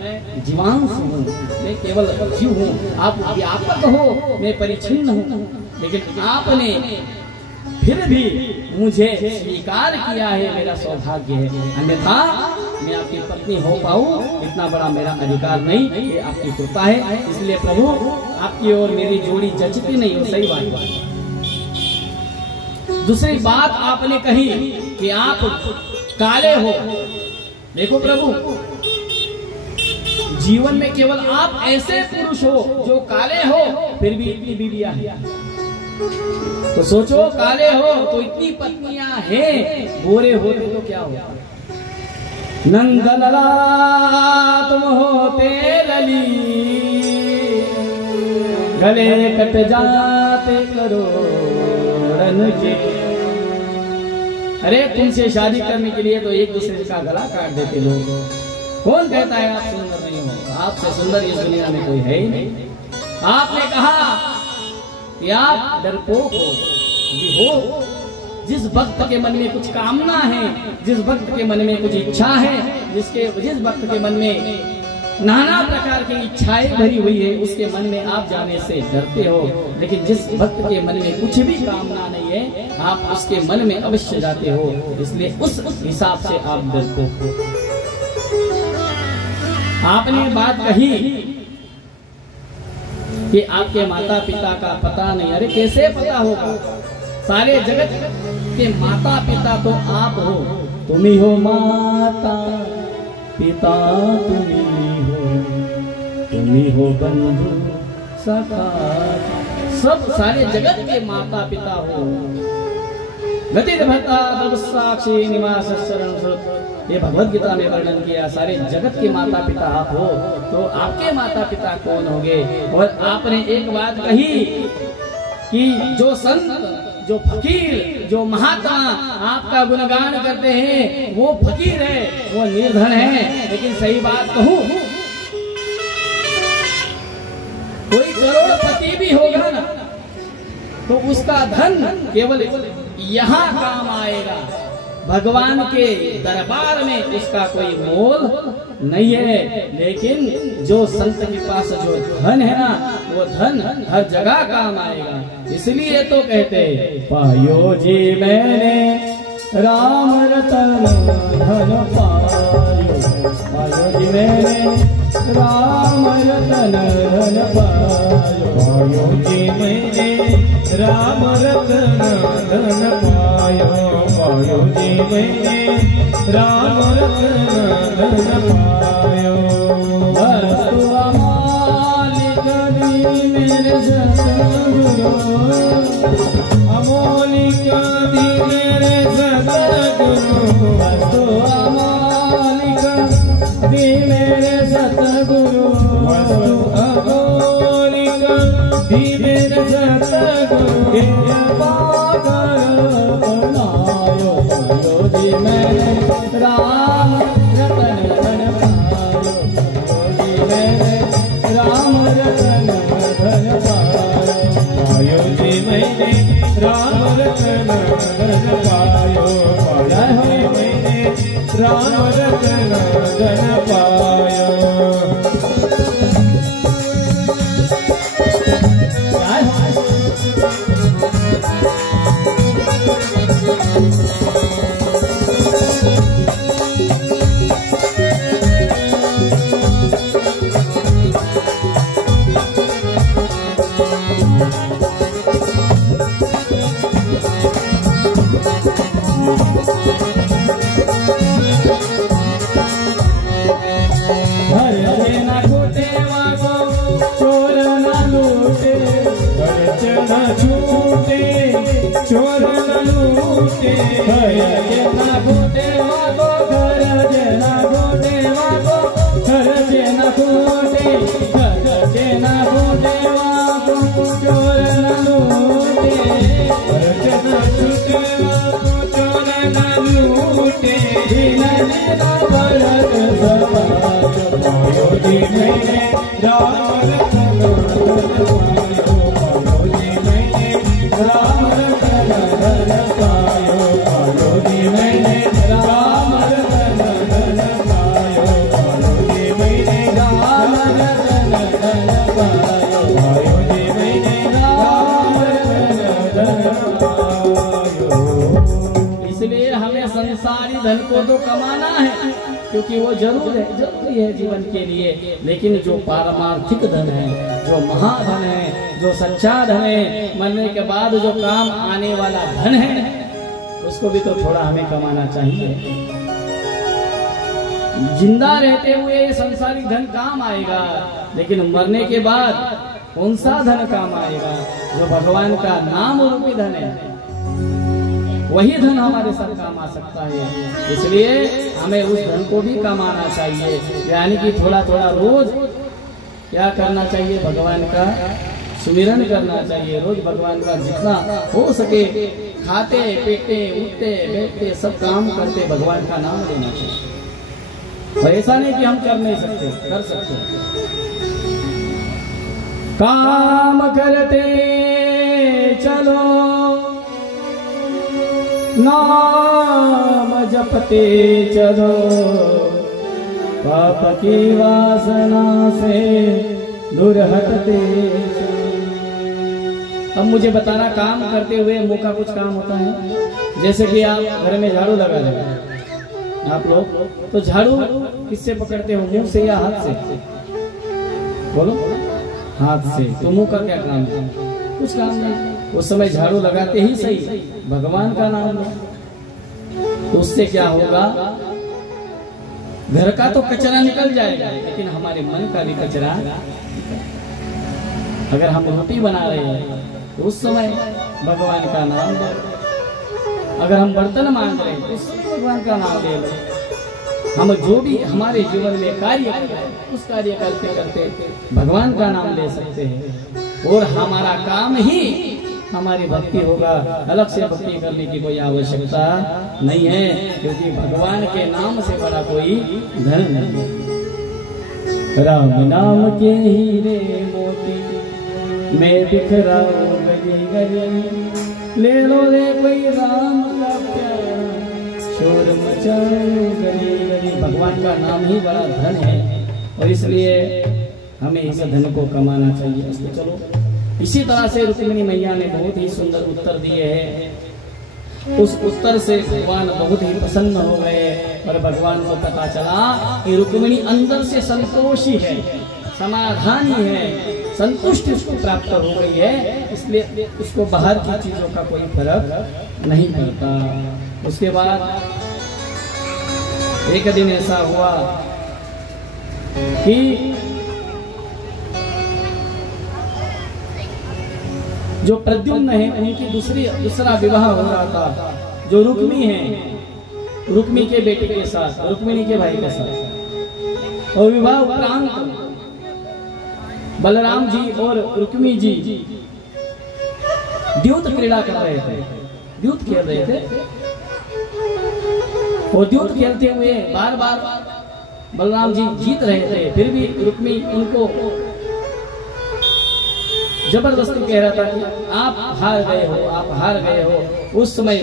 जीवांश हूँ, मैं केवल जीव हूँ। आप व्यापक हो, मैं परिच्छिन्न हूँ। लेकिन आपने फिर भी मुझे स्वीकार किया है, मेरा सौभाग्य है। अन्यथा मैं आपकी पत्नी हो पाऊं, इतना बड़ा मेरा अधिकार नहीं, ये आपकी कृपा है। इसलिए प्रभु आपकी और मेरी जोड़ी जचती नहीं हो। सही बात है। दूसरी बात आपने कही कि आप काले हो। देखो प्रभु, जीवन में केवल आप ऐसे पुरुष हो जो काले हो, फिर भी इतनी बीवियां हैं। तो सोचो, काले हो तो इतनी पत्नियां हैं, गोरे होते तो क्या होता? नंदलाला तुम होते लली, गले कट जाते करोड़न के। अरे तुमसे शादी करने के लिए तो एक दूसरे का गला काट देते लोग। कौन कहता है आप सुंदर नहीं हो? आपसे सुंदर इस दुनिया में कोई है ही नहीं। आपने कहा कि आप डरपोक हो। जिस भक्त के मन में कुछ कामना है, जिस भक्त के मन में कुछ इच्छा है, जिस भक्त के मन में नाना प्रकार की इच्छाएं भरी हुई है, उसके मन में आप जाने से डरते हो। लेकिन जिस भक्त के मन में कुछ भी कामना नहीं है, आप उसके मन में अवश्य जाते हो। इसलिए उस हिसाब से आप डरते हो। आपने बात कही कि आपके माता पिता का पता नहीं। अरे कैसे पता होगा? सारे जगत के माता पिता तो आप हो। तुम ही हो माता पिता, तुम ही हो बंधु सखा, सब सारे जगत के माता पिता हो। गतित भता तब साक्षी निवास शरण श्रुत, ये भगवद गीता में वर्णन किया। सारे जगत के माता पिता आप हो, तो आपके माता पिता कौन होंगे? और आपने एक बात कही कि जो संत, जो फकीर, जो महात्मा आपका गुणगान करते हैं, वो फकीर है, वो निर्धन है। लेकिन सही बात कहूं, कोई करोड़पति भी होगा ना, तो उसका धन केवल यहाँ काम आएगा। भगवान के दरबार में उसका कोई मोल नहीं है। लेकिन जो संत के पास जो धन है ना, वो धन हर जगह काम आएगा। इसलिए तो कहते पायो जी मैंने राम रतन धन पायो, पायो जी मैंने राम रतन धन पायो, पायो जी मैंने राम रतन धन पायो, पायो जी मैंने राम रतन धन पायो। वस्तु अमालिक दी मेरे सतगुरु, अमोलिक दी मेरे सतगुरु, वस्तु अमालिक दी मेरे सतगुरु, वस्तु अमोलिक दी मेरे सतगुरु। बनायो पायो जी मैंने राम रतन धन पायो, पायो जी मैंने राम रतन धन पायो, पायो जी मैंने राम रतन धन पायो, पायो जी मैंने राम रतन धन पायो। चोर न लूटे, ना घोटे वागो घर जना घोटे वागो घर जना घोटे, घर जना घोटे वागो चोर न लूटे, जना छूटे चोर न लूटे। दिन दिन भरत सवायो, पायो जी मैंने राम रतन धन पायो, पायो जी मैंने राम रतन धन पायो, पायो जी मैंने राम रतन धन पायो, पायो जी मैंने राम रतन धन पायो, पायो जी मैंने राम रतन धन पायो। इसलिए हमें संसारी धन को तो कमाना है, क्योंकि वो जरूरी है जीवन के लिए। लेकिन जो पारमार्थिक धन है, जो महाधन है, जो सच्चा धन है, मरने के बाद जो काम आने वाला धन है, उसको भी तो थोड़ा हमें कमाना चाहिए। जिंदा रहते हुए ये संसारिक धन काम आएगा, लेकिन मरने के बाद कौन सा धन काम आएगा? जो भगवान का नाम रूपी धन है, वही धन हमारे साथ काम आ सकता है। इसलिए हमें उस धन को भी कमाना चाहिए। यानी कि थोड़ा थोड़ा रोज क्या करना चाहिए? भगवान का सुमिरन करना चाहिए। रोज भगवान का जितना हो सके खाते पीते उठते बैठते सब काम करते भगवान का नाम लेना चाहिए। और ऐसा नहीं कि हम कर नहीं सकते, कर सकते। काम करते चलो, नाम जपते चलो, पाप की वासना से दूर हटते चलो। अब मुझे बताना, काम करते हुए मुंह का कुछ काम होता है? जैसे कि आप घर में झाड़ू लगा रहे आप लोग, तो झाड़ू किससे पकड़ते हो? मुंह से या हाथ से? बोलो, हाथ से। तो मुंह का क्या काम है? कुछ काम नहीं। उस समय झाड़ू लगाते ही सही भगवान का नाम लो, तो उससे क्या होगा? घर का तो कचरा निकल जाएगा, लेकिन हमारे मन का भी कचरा। अगर हम रोटी बना रहे हैं तो उस समय भगवान का नाम लो। अगर हम बर्तन मांज रहे हैं तो उस समय भगवान का नाम ले लो। हम जो भी हमारे जीवन में कार्य कर रहे हैं, उस कार्य करते करते भगवान का नाम ले सकते हैं, और हमारा काम ही हमारी भक्ति होगा। अलग से भक्ति करने की कोई आवश्यकता नहीं है, क्योंकि भगवान के नाम से बड़ा कोई धन नहीं है। राम नाम के हीरे मोती मैं बिखराऊं गली गली, ले लो रे कोई राम का प्यारा शोर मचाए गली गली। भगवान का नाम ही बड़ा धन है और इसलिए हमें इस धन को कमाना चाहिए। इसलिए चलो, इसी तरह से रुक्मिणी मैया ने बहुत ही सुंदर उत्तर दिए हैं। उस उत्तर से भगवान बहुत ही प्रसन्न हो गए और भगवान को पता चला कि रुक्मिणी अंदर से संतोषी है, समाधानी है, संतुष्टि उसको प्राप्त हो गई है, इसलिए उसको बाहर की चीजों का कोई फर्क नहीं पड़ता। उसके बाद एक दिन ऐसा हुआ कि जो प्रद्युम्न है उनकी दूसरा विवाह हो रहा था। जो रुक्मी है, रुक्मी के बेटे के साथ, रुक्मिणी के भाई के साथ, और विवाह उपरांत बलराम जी और रुक्मी जी द्यूत क्रीड़ा कर रहे थे, द्यूत खेल रहे थे। और द्यूत खेलते हुए बार बार बलराम जी जीत रहे थे, फिर भी रुक्मी उनको जबरदस्ती कह रहा था कि आप हार गए हो, आप हार गए हो। उस समय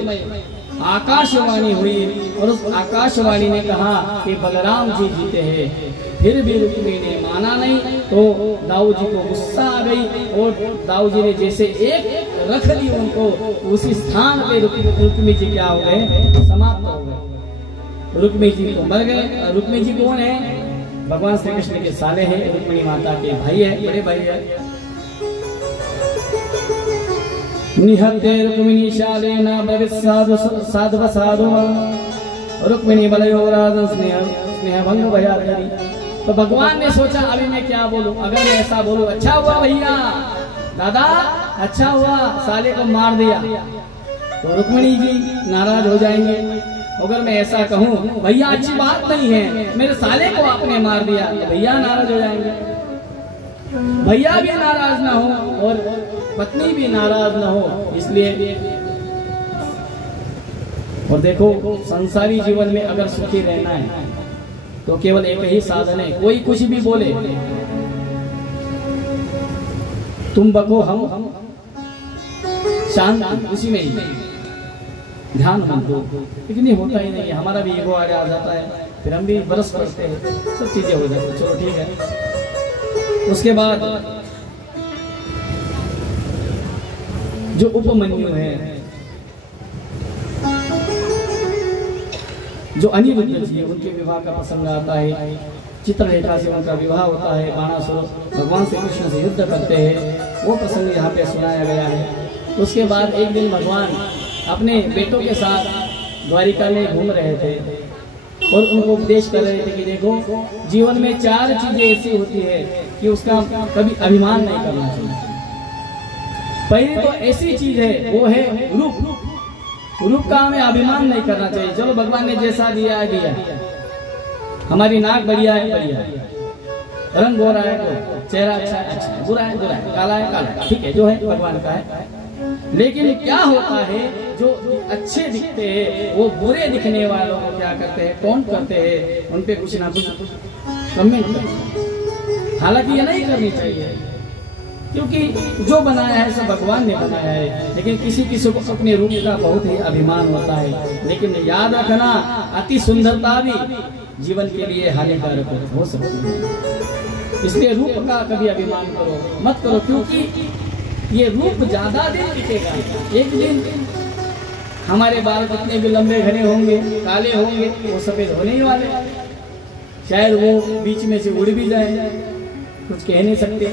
आकाशवाणी हुई और उस आकाशवाणी ने कहा कि बलराम जी जीते हैं। फिर भी रुक्मी ने माना नहीं, तो दाऊ जी को गुस्सा आ गई और दाऊ जी ने जैसे एक रख दी उनको, उसी स्थान पे रुक्मी जी क्या हो गए, समाप्त हो गए। रुक्मी जी तो मर गए। रुक्मी जी कौन है? भगवान श्री कृष्ण के साले हैं, रुक्मिणी माता के भाई है, बड़े भाई है। निहत्ते रुक्मिणी शालेन ब्रवीत साधव साधु रुक्मिणी बलयोराज स्नेह भंग भया करी। तो भगवान ने सोचा अभी मैं क्या बोलूं, अगर मैं ऐसा बोलूं, अच्छा हुआ भैया दादा, अच्छा हुआ साले को मार दिया, तो रुक्मिणी जी नाराज हो जाएंगे। अगर मैं ऐसा कहूं भैया अच्छी बात नहीं है, मेरे साले को आपने मार दिया, तो भैया नाराज हो जाएंगे। भैया भी नाराज ना हो और पत्नी भी नाराज ना हो, इसलिए। और देखो, संसारी जीवन में अगर सुखी रहना है तो केवल एक ही साधन है, कोई कुछ भी बोले तुम बको हम शांत, उसी में ही ध्यान मत दो। लेकिन ये होता ही नहीं है, हमारा भी ईगो आ जाता है, फिर हम भी बरस पड़ते हैं, सब चीजें हो जाती है। चलो ठीक है। उसके बाद जो उपमन्यु है, जो अनिरुद्ध जी, उनके विवाह का प्रसंग आता है। चित्रलेखा से उनका विवाह होता है, बाणासुर भगवान श्री कृष्ण से युद्ध करते हैं, वो प्रसंग यहाँ पे सुनाया गया है। उसके बाद एक दिन भगवान अपने बेटों के साथ द्वारिका में घूम रहे थे और उनको उपदेश कर रहे थे कि देखो, जीवन में 4 चीजें ऐसी होती है कि उसका कभी अभिमान नहीं करना चाहिए। पहली तो ऐसी चीज है, वो है रूप। रूप का हमें अभिमान नहीं करना चाहिए। चलो भगवान ने जैसा दिया है दिया, हमारी नाक बढ़िया है बढ़िया है, रंग गोरा है तो चेहरा अच्छा है अच्छा है, बुरा है बुरा है, काला है काला है, ठीक है, जो है भगवान का है। लेकिन क्या होता है, जो अच्छे दिखते हैं वो बुरे दिखने वालों को क्या करते हैं, कौन करते हैं, उन पे कुछ ना कुछ कमेंट करते हैं। हालांकि ये नहीं करनी चाहिए, क्योंकि जो बनाया है सब भगवान ने बनाया है। लेकिन किसी किसी को अपने रूप का बहुत ही अभिमान होता है। लेकिन याद रखना, अति सुंदरता भी जीवन के लिए हानिकारक हो सकती है। इसलिए रूप का कभी अभिमान मत करो, क्योंकि ये रूप ज्यादा दिन टिकेगा। एक दिन हमारे बाल कितने भी लंबे घने होंगे, काले होंगे, वो सफेद होने ही वाले, शायद वो बीच में से उड़ भी जाए, कुछ कह नहीं सकते।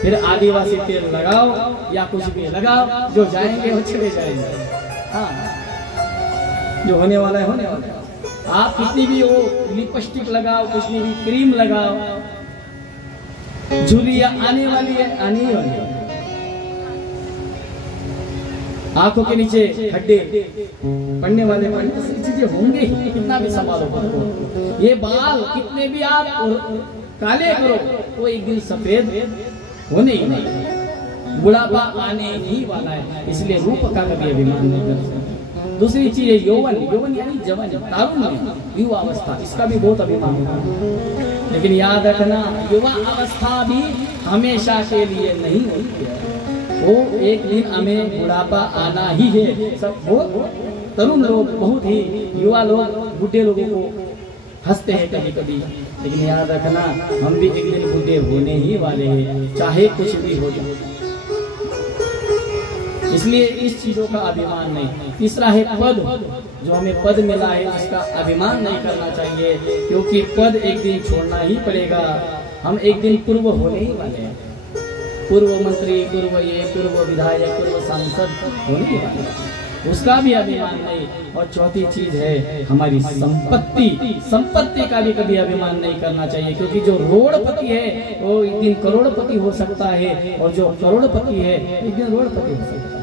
फिर आदिवासी तेल लगाओ या कुछ भी लगाओ, जो जाएंगे वो चले जाएंगे। हाँ, जो होने वाला है होने वाला है। आप कितनी भी वो लिपस्टिक लगाओ, कुछ भी क्रीम लगाओ, झुर्रियां आने वाली है, आने ही वाली है। आंखों के नीचे खड्डे पड़ने वाले चीजें होंगे ही, कितना भी संभालो। ये बाल कितने भी आप काले करो, वो एक दिन सफेद होने ही नहीं, बुढ़ापा आने ही वाला है। इसलिए रूप का कभी अभिमान नहीं कर सकते। दूसरी चीज है यौवन। यौवन यानी जवान, तारुण्य, युवा अवस्था, इसका भी बहुत अभिमान होगा। लेकिन याद रखना, युवा अवस्था भी हमेशा के लिए नहीं होती है। वो एक दिन हमें बुढ़ापा आना ही है, सब वो तरुण लोग, बहुत ही युवा लोग, बुढ़े लोगों को हंसते हैं कभी कभी, लेकिन याद रखना हम भी एक दिन बूढ़े होने ही वाले हैं, चाहे कुछ भी हो जाए। इसलिए इस चीजों का अभिमान नहीं। तीसरा है पद, जो हमें पद मिला है उसका अभिमान नहीं करना चाहिए, क्योंकि पद एक दिन छोड़ना ही पड़ेगा। हम एक दिन पूर्व होने ही वाले हैं, पूर्व मंत्री, पूर्व ये, पूर्व विधायक, पूर्व सांसद होने ही वाले हैं, उसका भी अभिमान नहीं। और चौथी चीज है हमारी संपत्ति, संपत्ति का भी कभी अभिमान नहीं करना चाहिए, क्योंकि जो रोड़पति है वो एक दिन करोड़पति हो सकता है, और जो करोड़पति है एक दिन रोड़पति हो सकता है।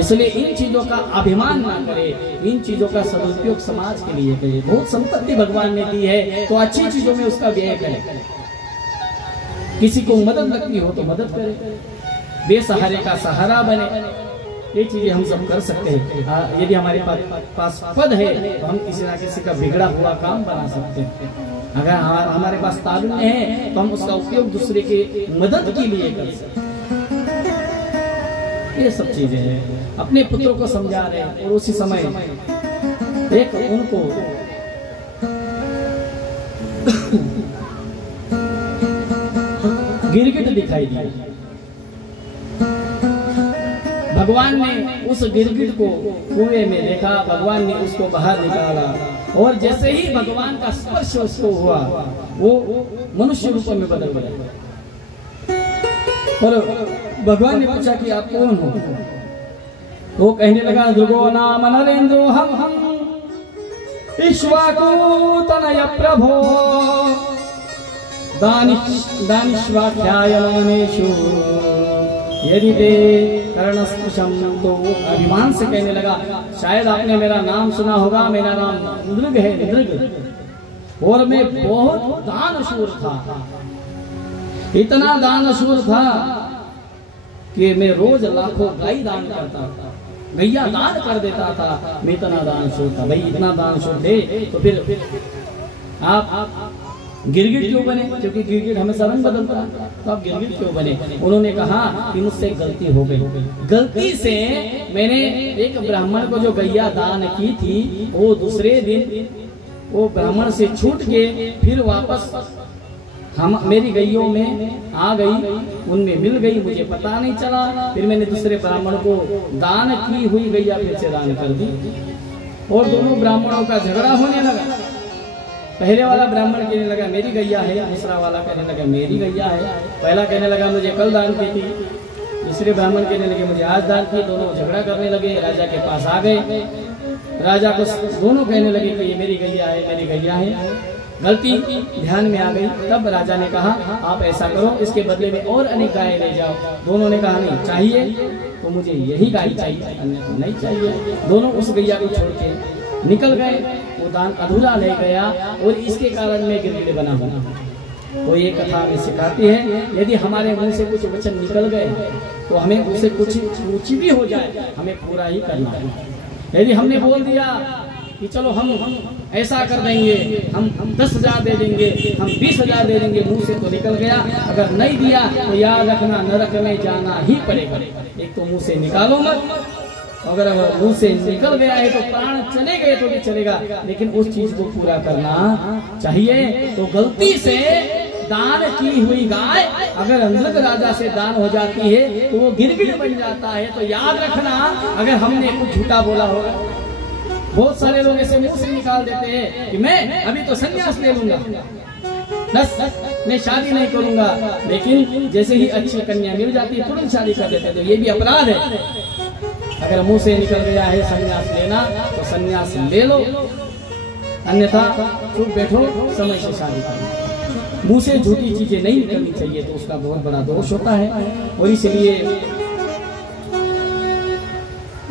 इसलिए इन चीजों का अभिमान ना करे, इन चीजों का सदुपयोग समाज के लिए करे। बहुत संपत्ति भगवान ने दी है तो अच्छी चीजों में उसका व्यय करे। किसी को मदद लगती हो तो मदद करे, बेसहारे का सहारा बने, ये चीजें हम सब कर सकते हैं। यदि हमारे पास पद है तो हम किसी ना किसी का बिगड़ा हुआ काम बना सकते हैं। अगर हमारे पास तारुण्य है तो हम उसका उपयोग दूसरे के मदद के लिए कर सकते हैं। ये सब चीजें हैं। अपने पुत्रों को समझा रहे हैं और उसी समय एक उनको गिरगिट दिखाई दिया। भगवान ने उस गिरगिट को कुएं में देखा, भगवान ने उसको बाहर निकाला, और जैसे ही भगवान का स्पर्श उसको हुआ वो मनुष्य रूप में बदल गया। और भगवान ने पूछा कि आप कौन हो? वो कहने लगा, ध्रुवो नाम नरेंद्रो हम इक्ष्वाकु तनय प्रभो दानिश्वाख्यायमानेषु यदि ते कर्णस्पृशम। तो अभिमान से कहने लगा, शायद आपने मेरा नाम सुना होगा, मेरा नाम नृग है, नृग, और मैं बहुत दानशूर था, इतना दानशूर था कि मैं रोज लाखों गाय दान करता था, गैया दान कर देता था, मैं इतना दानशूर था। भाई इतना दानशूर थे तो फिर आप गिरगिट क्यों बने? क्योंकि गिरगिट हमेशा रंग बदलता है, तो आप गिरगिट क्यों बने? उन्होंने कहा कि मुझसे गलती हो गई, गलती से मैंने एक ब्राह्मण को जो गैया दान की थी वो दूसरे दिन वो ब्राह्मण से छूट के फिर वापस हम मेरी गैयों में आ गई, उनमें मिल गई, मुझे पता नहीं चला। फिर मैंने दूसरे ब्राह्मण को दान की हुई गैया फिर से दान कर दी, और दोनों ब्राह्मणों का झगड़ा होने लगा। पहले वाला ब्राह्मण कहने लगा मेरी गैया है, दूसरा वाला कहने लगा मेरी गैया है। पहला कहने लगा मुझे कल दान की थी, दूसरे ब्राह्मण कहने लगे मुझे आज दान की। दोनों झगड़ा करने लगे, राजा के पास आ गए। राजा को दोनों कहने लगे कि ये मेरी गैया है, मेरी गैया है। गलती ध्यान में आ गई, तब राजा ने कहा आप ऐसा करो, इसके बदले में और अनेक गाय ले जाओ। दोनों ने कहा नहीं, चाहिए तो मुझे यही गाय चाहिए, अन्यथा नहीं चाहिए। दोनों उस गैया को छोड़ के निकल गए, वो दान अधूरा ले गया, और इसके कारण में गिरगिट बना हुआ। तो ये कथा हमें सिखाती है, यदि हमारे मुंह से कुछ वचन निकल गए तो हमें उससे कुछ रुचि भी हो जाए, हमें पूरा ही करना है। यदि हमने बोल दिया कि चलो हम ऐसा कर देंगे, हम 10,000 दे देंगे, हम 20,000 दे देंगे, मुंह से तो निकल गया। अगर नहीं दिया तो याद रखना नरक में जाना ही पड़ेगा। एक तो मुंह से निकालो मत, अगर मुंह से निकल गया है तो प्राण चले गए तो भी चलेगा, लेकिन उस चीज को पूरा करना चाहिए। तो गलती से दान की हुई गाय अगर नृग राजा से दान हो जाती है तो वो गिरगिट बन जाता है। तो याद रखना, अगर हमने कुछ झूठा बोला होगा, बहुत सारे लोग ऐसे मुंह से निकाल देते हैं कि मैं अभी तो संन्यास ले लूंगा, बस मैं शादी नहीं करूंगा, लेकिन जैसे ही अच्छी कन्या मिल जाती है तुरंत शादी कर देते हैं। तो ये भी अपराध है। अगर मुंह से निकल गया है संन्यास लेना तो संन्यास ले लो, अन्यथा चुप बैठो, समय से शादी करो। मुंह से झूठी चीजें नहीं निकलनी चाहिए, तो उसका बहुत बड़ा दोष होता है। और इसलिए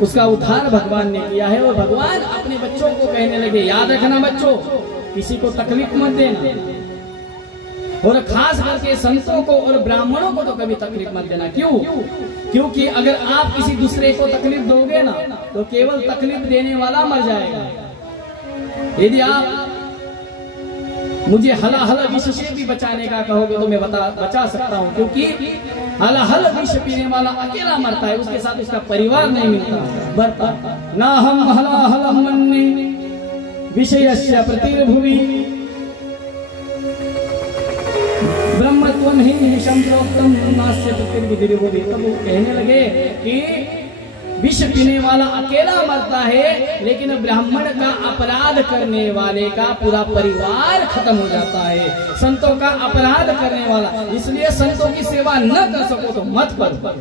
उसका उद्धार भगवान ने किया है। और भगवान अपने बच्चों को कहने लगे, याद रखना बच्चों, किसी को तकलीफ मत देना, और खास करके संतों को और ब्राह्मणों को तो कभी तकलीफ मत देना। क्यों? क्योंकि अगर आप किसी दूसरे को तकलीफ दोगे ना तो केवल तकलीफ देने वाला मर जाएगा। यदि आप मुझे हलाहल विष से भी बचाने का कहोगे तो मैं बचा सकता हूँ, क्योंकि हलाहल विष पीने वाला अकेला मरता है, उसके साथ उसका परिवार नहीं मिलता मरता। ना हम हलाहल मन्ने विषयस्य प्रतिर्भुवि ब्रह्मत्वं हि संप्रोक्तम नास्य प्रतिर्विधिर्भुवि। तब वो कहने लगे कि विष पीने वाला अकेला मरता है, लेकिन ब्राह्मण का अपराध करने वाले का पूरा परिवार खत्म हो जाता है। संतों का अपराध करने वाला, इसलिए संतों की सेवा न कर सको तो मत करो,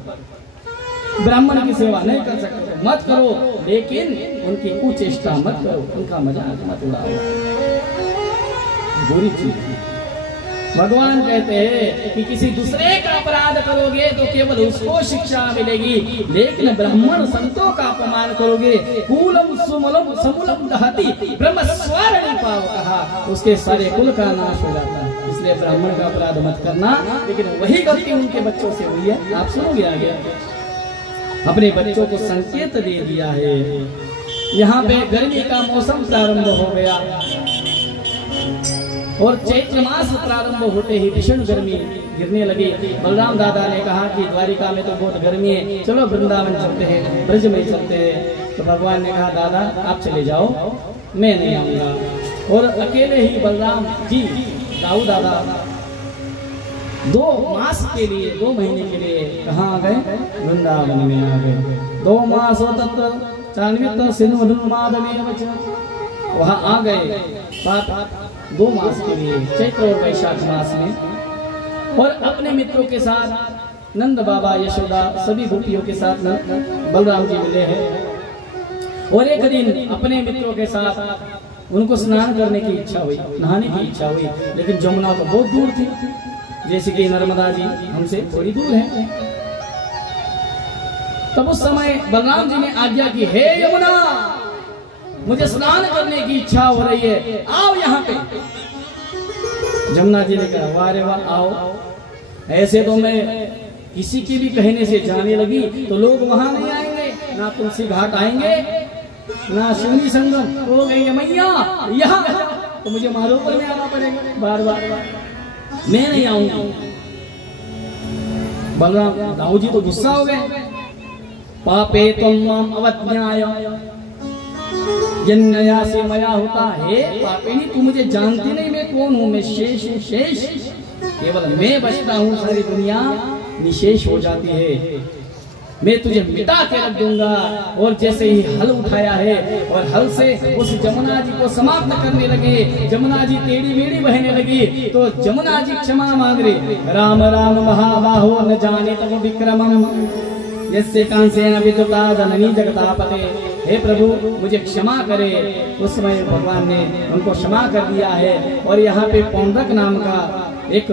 ब्राह्मण की सेवा नहीं कर सकते तो मत करो, लेकिन उनकी कुचेष्टा मत करो, उनका मजाक मत उड़ाओ, बुरी चीज। भगवान कहते हैं कि किसी दूसरे का अपराध करोगे तो केवल उसको शिक्षा मिलेगी, लेकिन ब्राह्मण संतों का अपमान करोगे कूलम सुमलम समूलम दहति ब्रह्म स्वर्ण पाव कहा, उसके सारे कुल का नाश हो जाता है। इसलिए ब्राह्मण का अपराध मत करना। लेकिन वही गलती उनके बच्चों से हुई है, आप सुनोगे आगे। अपने बच्चों को संकेत दे दिया है। यहाँ पे गर्मी का मौसम प्रारंभ हो गया और चैत्र मास प्रारंभ होते ही भीषण गर्मी गिरने लगी। बलराम दादा ने कहा कि द्वारिका में तो बहुत गर्मी है, चलो वृंदावन चलते हैं, ब्रज में चलते हैं। तो भगवान ने कहा दादा आप चले जाओ, मैं नहीं आऊंगा। और अकेले ही बलराम जी दाऊ दादा 2 मास के लिए, 2 महीने के लिए कहाँ आ गए? वृंदावन में आ गए। 2 मास हो तत्र चान्वित सिंधु वहां आ गए 2 मास के लिए, चैत्र और वैशाख मास में। और अपने मित्रों के साथ नंद बाबा यशोदा सभी गोपियों के साथ बलराम जी मिले हैं। और एक दिन अपने मित्रों के साथ उनको स्नान करने की इच्छा हुई, नहाने की इच्छा हुई, लेकिन जमुना तो बहुत दूर थी, जैसे कि नर्मदा जी हमसे थोड़ी दूर है। तब उस समय बलराम जी ने आज्ञा की, हे यमुना मुझे स्नान करने की इच्छा हो रही है, आओ यहाँ पे। जमुना जी ने कहा वाह रे वाह आओ। ऐसे तो मैं किसी की भी कहने से जाने लगी तो लोग वहां नहीं आएंगे, ना तुलसी घाट आएंगे ना शिवनी संगम, हो गई मैया यहाँ तो मुझे माधोपुर में आना पड़ेगा बार बार, मैं नहीं आऊंगा। बलराम दाऊ जी तो गुस्सा हो गए। पापे तुम माम अवज्ञाय जन्नया से मया होता है, पापिनी तू मुझे जानती नहीं मैं कौन हूँ, मैं शेष शेष, केवल मैं बचता हूँ, सारी दुनिया निशेष हो जाती है। मैं तुझे मिटा के रख दूंगा। और जैसे ही हल उठाया है और हल से उस जमुना जी को समाप्त करने लगे, जमुना जी टेढ़ी मेढ़ी बहने लगी, तो जमुना जी क्षमा मांग रहे, राम राम महाबाहो न जाने तब विक्रमम जैसे कांसेन विदुता जननी जगतापते, हे प्रभु मुझे क्षमा करे। उस समय भगवान ने उनको क्षमा कर दिया है। और यहाँ पे पौंड्रक नाम का एक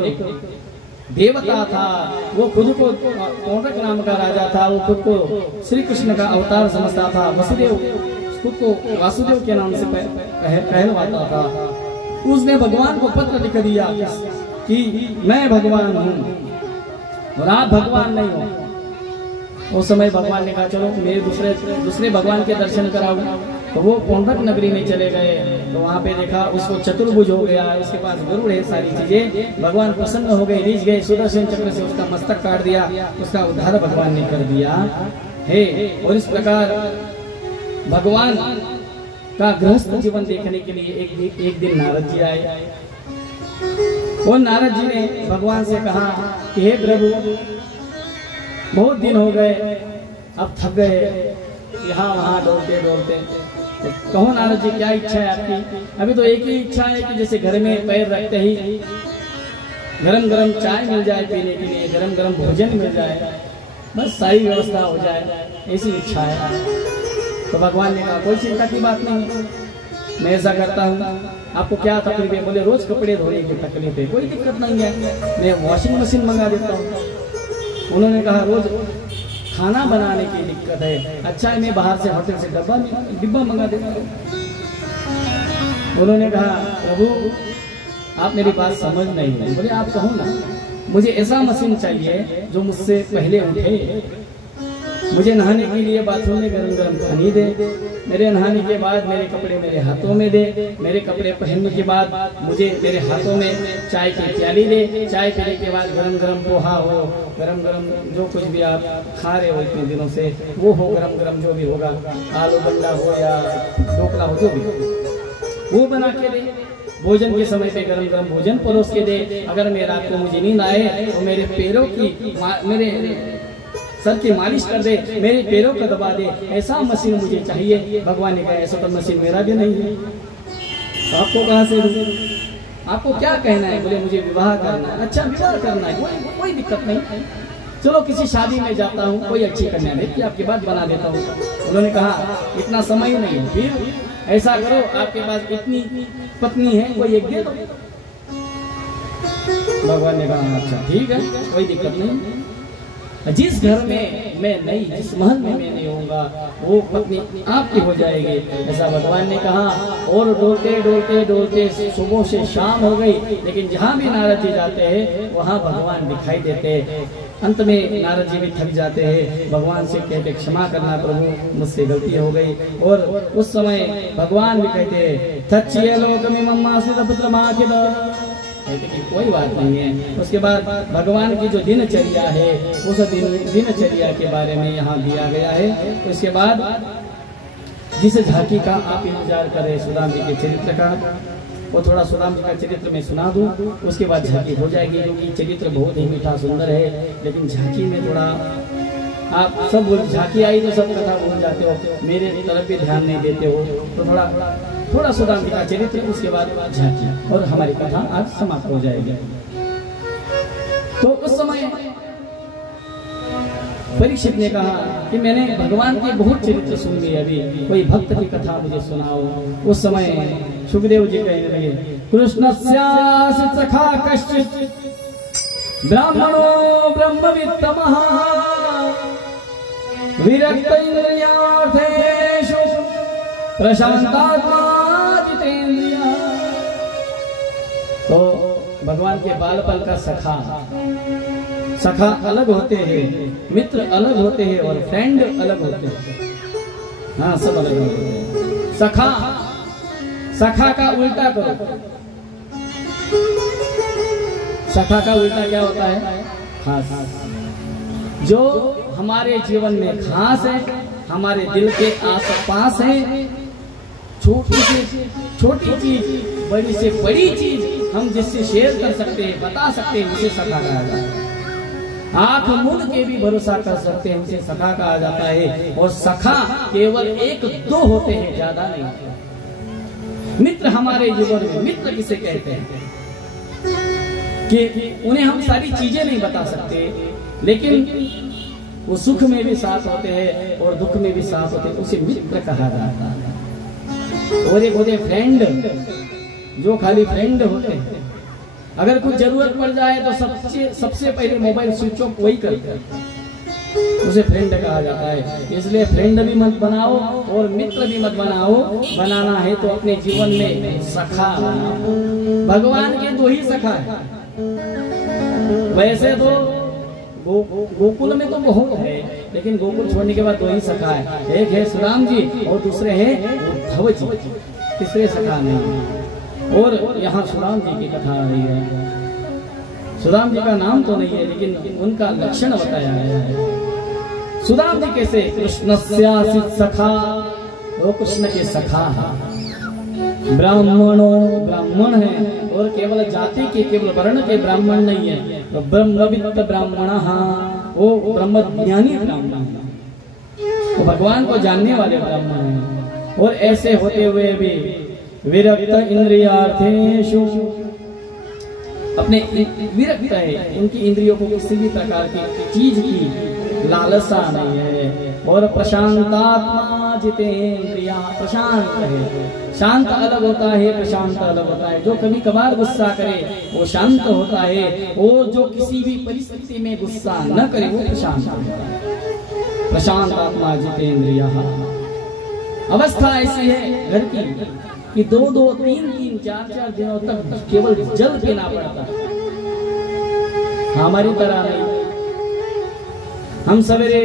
देवता था, वो खुद को पौंड्रक नाम का राजा था, वो खुद को श्री कृष्ण का अवतार समझता था, वसुदेव खुद को वासुदेव के नाम से कहलवाता था। उसने भगवान को पत्र लिख दिया कि मैं भगवान हूँ और आप भगवान नहीं हो। उस समय भगवान ने कहा चलो मेरे दूसरे भगवान के दर्शन कराओ। तो वो पौंड्रक नगरी में चले गए, तो वहाँ पे देखा उसको चतुर्भुज हो गया, उसके पास गरुड़ है, सारी चीजें। भगवान प्रसन्न हो गए, रीझ गए, सुदर्शन चक्र से उसका मस्तक काट दिया, उसका उद्धार भगवान ने कर दिया है। और इस प्रकार भगवान का गृहस्थ जीवन देखने के लिए एक दिन नारद जी आए। और नारद जी ने भगवान से कहा कि हे प्रभु बहुत दिन हो गए, अब थक गए यहाँ वहाँ दौड़ते दौड़ते, तो कहो नारद जी क्या इच्छा है आपकी? अभी तो एक ही इच्छा है कि जैसे घर में पैर रखते ही गरम गरम चाय मिल जाए पीने के लिए, गरम गरम भोजन मिल जाए, बस सारी व्यवस्था हो जाए, ऐसी इच्छा है। तो भगवान ने कहा कोई चिंता की बात नहीं, मैं ऐसा करता हूँ। आपको क्या तकलीफ है? बोले रोज कपड़े धोने की तकलीफ है, कोई दिक्कत नहीं है, मैं वॉशिंग मशीन मंगा देता हूँ। उन्होंने कहा रोज खाना बनाने की दिक्कत है, अच्छा है मैं बाहर से होटल से डिब्बा मंगा देता हूँ। उन्होंने कहा प्रभु आप मेरी बात समझ नहीं है। बोले आप कहो ना, मुझे ऐसा मशीन चाहिए जो मुझसे पहले उठे, मुझे नहाने के लिए बाथरूम में गरम गरम पानी दे, मेरे नहाने के बाद मेरे कपड़े मेरे हाथों में दे, मेरे कपड़े पहनने के बाद मुझे मेरे हाथों में चाय की प्याली दे, चाय पीने के बाद गरम गरम पोहा हो, गरम गरम जो कुछ भी आप खा रहे हो इतने दिनों से वो हो, गरम गरम जो भी होगा, आलू बंडा हो या ढोकला हो, जो भी वो बना के दे। भोजन के समय पे गरम गरम भोजन परोस के दे। अगर मैं रात को मुझे नींद आए तो मेरे पैरों की मेरे सर की मालिश कर दे, मेरे पैरों को दबा दे, ऐसा मशीन मुझे चाहिए। भगवान ने कहा ऐसा तो मशीन मेरा भी नहीं है, तो आपको कहाँ से दूं? आपको क्या कहना है? बोले मुझे विवाह करना है। अच्छा विवाह करना है, कोई दिक्कत नहीं, चलो किसी शादी में जाता हूँ, कोई अच्छी कन्या देखी आपके बाद बना देता हूँ। उन्होंने कहा इतना समय नहीं है, फिर ऐसा करो आपके पास इतनी पत्नी है, कोई एक दे दो। भगवान ने कहा अच्छा ठीक है, कोई दिक्कत नहीं। जिस घर में मैं नहीं, जिस महल में मैं नहीं होऊंगा, वो पत्नी आपकी हो जाएगी, ऐसा भगवान ने कहा। और डोलते डोलते डोलते सुबह से शाम हो गई, लेकिन जहाँ भी नारद जी जाते हैं वहाँ भगवान दिखाई देते हैं। अंत में नारद जी भी थक जाते हैं, भगवान से कहते क्षमा करना प्रभु, मुझसे गलती हो गई। और उस समय भगवान भी कहते थच्चिए लोक में मम्मा से पुत्र माँ के कि कोई बात नहीं है। उसके बाद भगवान की जो दिनचर्या है उस दिनचर्या के बारे में यहाँ दिया गया है। उसके बाद जिस झांकी का आप इंतजार कर रहे सुदाम जी के चरित्र का, वो थोड़ा सुदाम जी का चरित्र में सुना दूं, उसके बाद झांकी हो जाएगी। क्योंकि चरित्र बहुत ही मीठा सुंदर है, लेकिन झांकी में थोड़ा आप सब झांकी आई तो सब कथा भूल जाते हो, मेरे तरफ भी ध्यान नहीं देते हो, तो थोड़ा सुदाम जी का चरित्र, उसके बाद झांकी और हमारी कथा आज समाप्त हो जाएगी। तो उस समय परीक्षित ने कहा कि मैंने भगवान के बहुत चरित्र सुन लिए, अभी कोई भक्त की कथा मुझे सुनाओ। उस समय सुखदेव जी कहने लगे कृष्णस्यासि सखा कश्चित् ब्राह्मणो ब्रह्मवित्तमः विरक्त इंद्रियार्थेषु प्रशांतात्मा जितेंद्रिया। तो भगवान के बालपन का सखा अलग होते हैं, मित्र अलग होते हैं और फ्रेंड अलग होते हैं। हाँ सब अलग होते हैं। सखा का उल्टा करो। सखा का उल्टा क्या होता है? खास। जो हमारे जीवन में खास है, हमारे दिल के आसपास है, छोटी चीज, बड़ी से बड़ी चीज हम जिससे शेयर कर सकते हैं, बता सकते हैं, उसे सखा कहा जाता है। आंख मूंद के भी भरोसा कर सकते हैं, उसे सखा कहा जाता है। और सखा केवल एक दो होते हैं, ज्यादा नहीं होते। मित्र हमारे जीवन में, मित्र किसे कहते हैं कि उन्हें हम सारी चीजें नहीं बता सकते, लेकिन वो सुख में भी साथ होते हैं और दुख में भी साथ होते हैं, उसे मित्र कहा जाता है। और एक होते फ्रेंड, जो खाली फ्रेंड होते हैं, अगर कुछ जरूरत पड़ जाए तो सबसे पहले मोबाइल स्विच ऑफ वही करते हैं, उसे फ्रेंड कहा जाता है। इसलिए फ्रेंड भी मत बनाओ और मित्र भी मत बनाओ, बनाना है तो अपने जीवन में सखा बनाओ। भगवान के दो ही सखा है। वैसे तो गोकुल में तो बहुत है, लेकिन गोकुल छोड़ने के बाद दो ही सखा है, एक है सुदाम जी और दूसरे है उद्धव जी, तीसरे सखा नहीं। और यहाँ सुदाम जी की कथा आ रही है। सुदाम जी का नाम तो नहीं है, लेकिन उनका लक्षण बताया गया है। सुदाम जी कैसे? कृष्णस्यासि सखा, वो कृष्ण के सखा है। ब्राह्मणों, ब्राह्मण है, और केवल जाति के, केवल वर्ण के ब्राह्मण नहीं है, तो ब्रह्मवित्त ब्राह्मण, वो ब्रह्म ज्ञानी ब्राह्मण है, वो भगवान को जानने वाले ब्राह्मण हैं। और ऐसे होते हुए भी विरक्त इंद्रियार्थेषु, अपने विरक्त है, उनकी इंद्रियों को किसी भी प्रकार की चीज की लालसा नहीं है। और प्रशांतात्मा जितेंद्रिया, प्रशांत है। शांत अलग होता है, प्रशांत अलग होता है। जो कभी कभार गुस्सा करे वो शांत होता है, और जो किसी भी परिस्थिति में गुस्सा न करे वो प्रशांत होता है। प्रशांत आत्मा जितेंद्रिया। अवस्था ऐसी है घर की कि 2-2, 3-3, 4-4 दिनों तक केवल जल पीना पड़ता है। हमारी तरह नहीं। हम सवेरे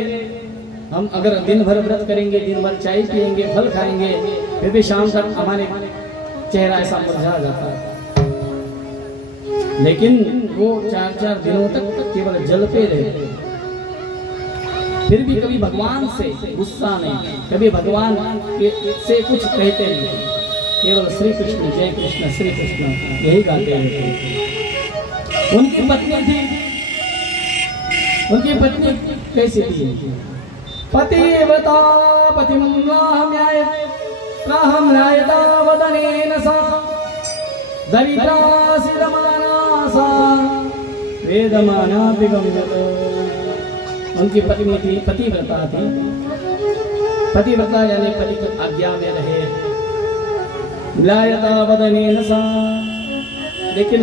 हम अगर दिन भर व्रत करेंगे, दिन भर चाय पिएंगे, फल खाएंगे, फिर भी शाम तक हमारे चेहरा ऐसा मुरझा जाता है। लेकिन वो 4-4 दिनों तक केवल जल पे रहते, फिर भी कभी भगवान से गुस्सा नहीं, कभी भगवान से कुछ कहते नहीं, केवल श्री कृष्ण जय कृष्ण श्री कृष्ण यही गाते रहते। उनकी पत्नी थी, उनकी पत्नी कैसी थी? पतिव्रता पतिम्राहम्यायता वदनेन सा दरिद्रा सिरमाना सा वेदमाना विगम्यत। उनकी पत्नी थी, पतिव्रता थी। पतिव्रता यानी पति की आज्ञा में रहे। म्लायता वदनेन सा, लेकिन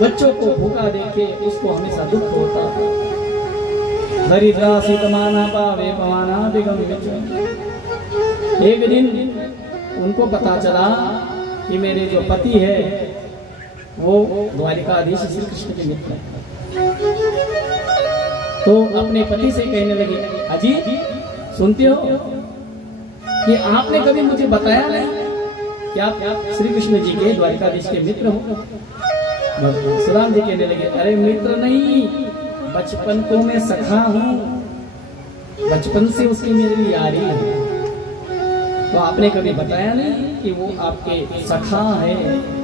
बच्चों को भूखा देखे उसको हमेशा दुख होता। दरिद्रा सीतमाना पावे पवाना विगम्यत। एक दिन उनको पता चला कि मेरे जो पति है वो द्वारिकाधीश श्री कृष्ण के मित्र हैं। तो अपने पति से कहने लगे, अजी सुनते हो कि आपने कभी मुझे बताया नहीं कि आप श्री कृष्ण जी के द्वारिकाधीश के मित्र हो? सुदाम जी कहने लगे, अरे मित्र नहीं, बचपन को मैं सखा हूँ, बचपन से उसकी मेरी यारी है। तो आपने कभी बताया नहीं कि वो आपके सखा है?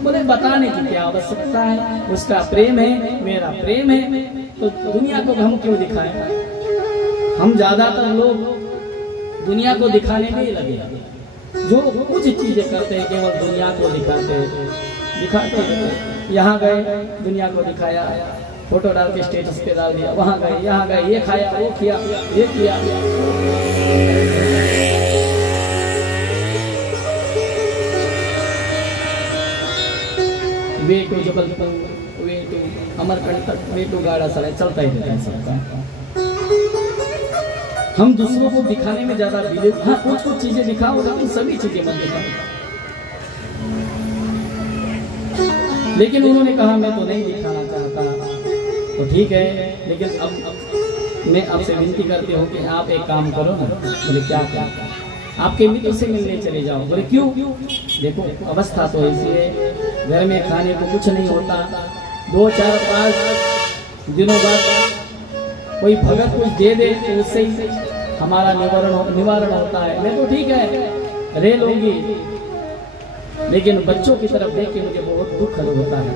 बोले बताने की क्या आवश्यकता है, उसका प्रेम है, मेरा प्रेम है, तो दुनिया को हम क्यों दिखाएं? हम ज्यादातर लोग दुनिया को दिखाने में ही लगे, जो कुछ चीजें करते हैं केवल दुनिया को दिखाते हैं। यहाँ गए दुनिया को दिखाया, फोटो डाल के स्टेटस पे डाल दिया, वहां गए यहाँ गए, ये खाया वो किया ये किया। Way to Jabalpur, way to Amarkantak, way to Gada Sarai, चलता ही रहता है सबका। हम दूसरों को दिखाने में ज्यादा बिलीव, हाँ कुछ चीजें दिखाओ, लेकिन सभी चीजें मत दिखाओ। लेकिन उन्होंने कहा मैं तो नहीं दिखाना चाहता। तो ठीक है, लेकिन अब मैं आपसे विनती करती हूँ कि आप एक काम करो ना। बोले क्या? आपके मित्र से मिलने चले जाओ। बोले क्यों? देखो अवस्था तो ऐसी है, घर में खाने को कुछ नहीं होता, 2-4-5 दिनों बाद कोई भगत कुछ दे दे तो उससे ही हमारा निवारण होता है। मैं तो ठीक है रह लूंगी, लेकिन बच्चों की तरफ देख के मुझे बहुत दुख होता है।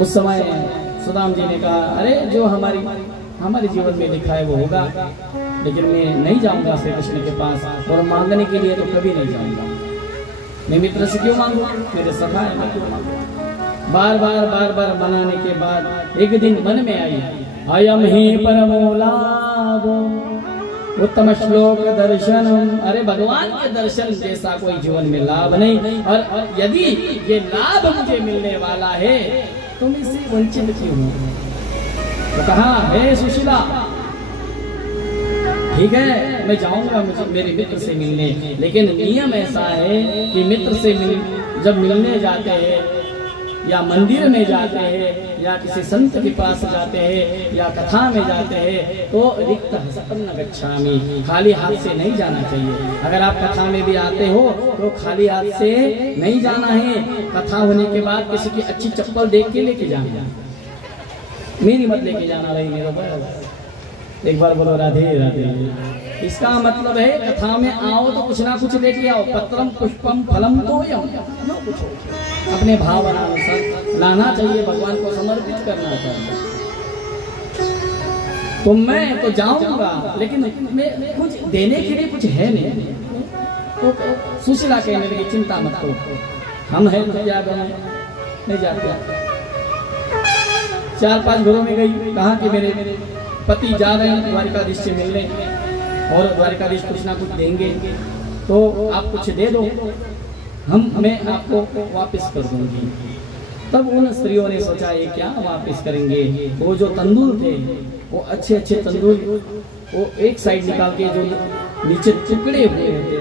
उस समय सुदाम जी ने कहा, अरे जो हमारे जीवन में लिखा है वो होगा, लेकिन मैं नहीं जाऊंगा श्री कृष्ण के पास, और मांगने के लिए तो कभी नहीं जाऊंगा। मैं मित्र से क्यों मांगू, मेरे सखा है, मैं क्यों मांगू? बार बार मनाने के बाद एक दिन मन में आई, अयम ही परमो लाभो उत्तम श्लोक दर्शनम। अरे भगवान के दर्शन जैसा कोई जीवन में लाभ नहीं, और यदि ये लाभ मुझे मिलने वाला है तुम इससे वंचित क्यों हो? तो कहा, हे सुशीला ठीक है मैं जाऊंगा मुझे मेरे मित्र से मिलने, लेकिन नियम ऐसा है कि मित्र से जब मिलने जाते हैं या मंदिर में जाते हैं या किसी संत के पास जाते हैं या कथा में जाते हैं तो रिक्त हस्तम न गच्छामि, खाली हाथ से नहीं जाना चाहिए। अगर आप कथा में भी आते हो तो खाली हाथ से नहीं जाना है। कथा होने के बाद किसी की अच्छी चप्पल देख के लेके जाना, मेरी मत लेके जाना रही मेरा। एक बार बोलो राधे राधे। इसका मतलब है कथा में आओ तो कुछ ना कुछ लेके आओ, पत्रम पुष्पम फलम तोयम, जो कुछ हो अपने भावना अनुसार लाना चाहिए, भगवान को समर्पित करना चाहिए। तो मैं तो जाऊंगा, लेकिन मैं कुछ देने के लिए कुछ है नहीं। तो सुशीला कहने लगी, चिंता मत करो, हम हैं तो क्या बने, नहीं जाते। 4-5 घरों में गई, कहा कि मेरे पति जा रहे हैं द्वारिकाधीश से मिलने और द्वारिकाधीश कुछ ना कुछ देंगे, तो आप कुछ दे दो, मैं आपको वापस कर दूंगी। तब उन स्त्रियों ने सोचा ये क्या वापस करेंगे। वो जो तंदूर थे वो अच्छे तंदूर वो एक साइड निकाल के जो नीचे टुकड़े हुए थे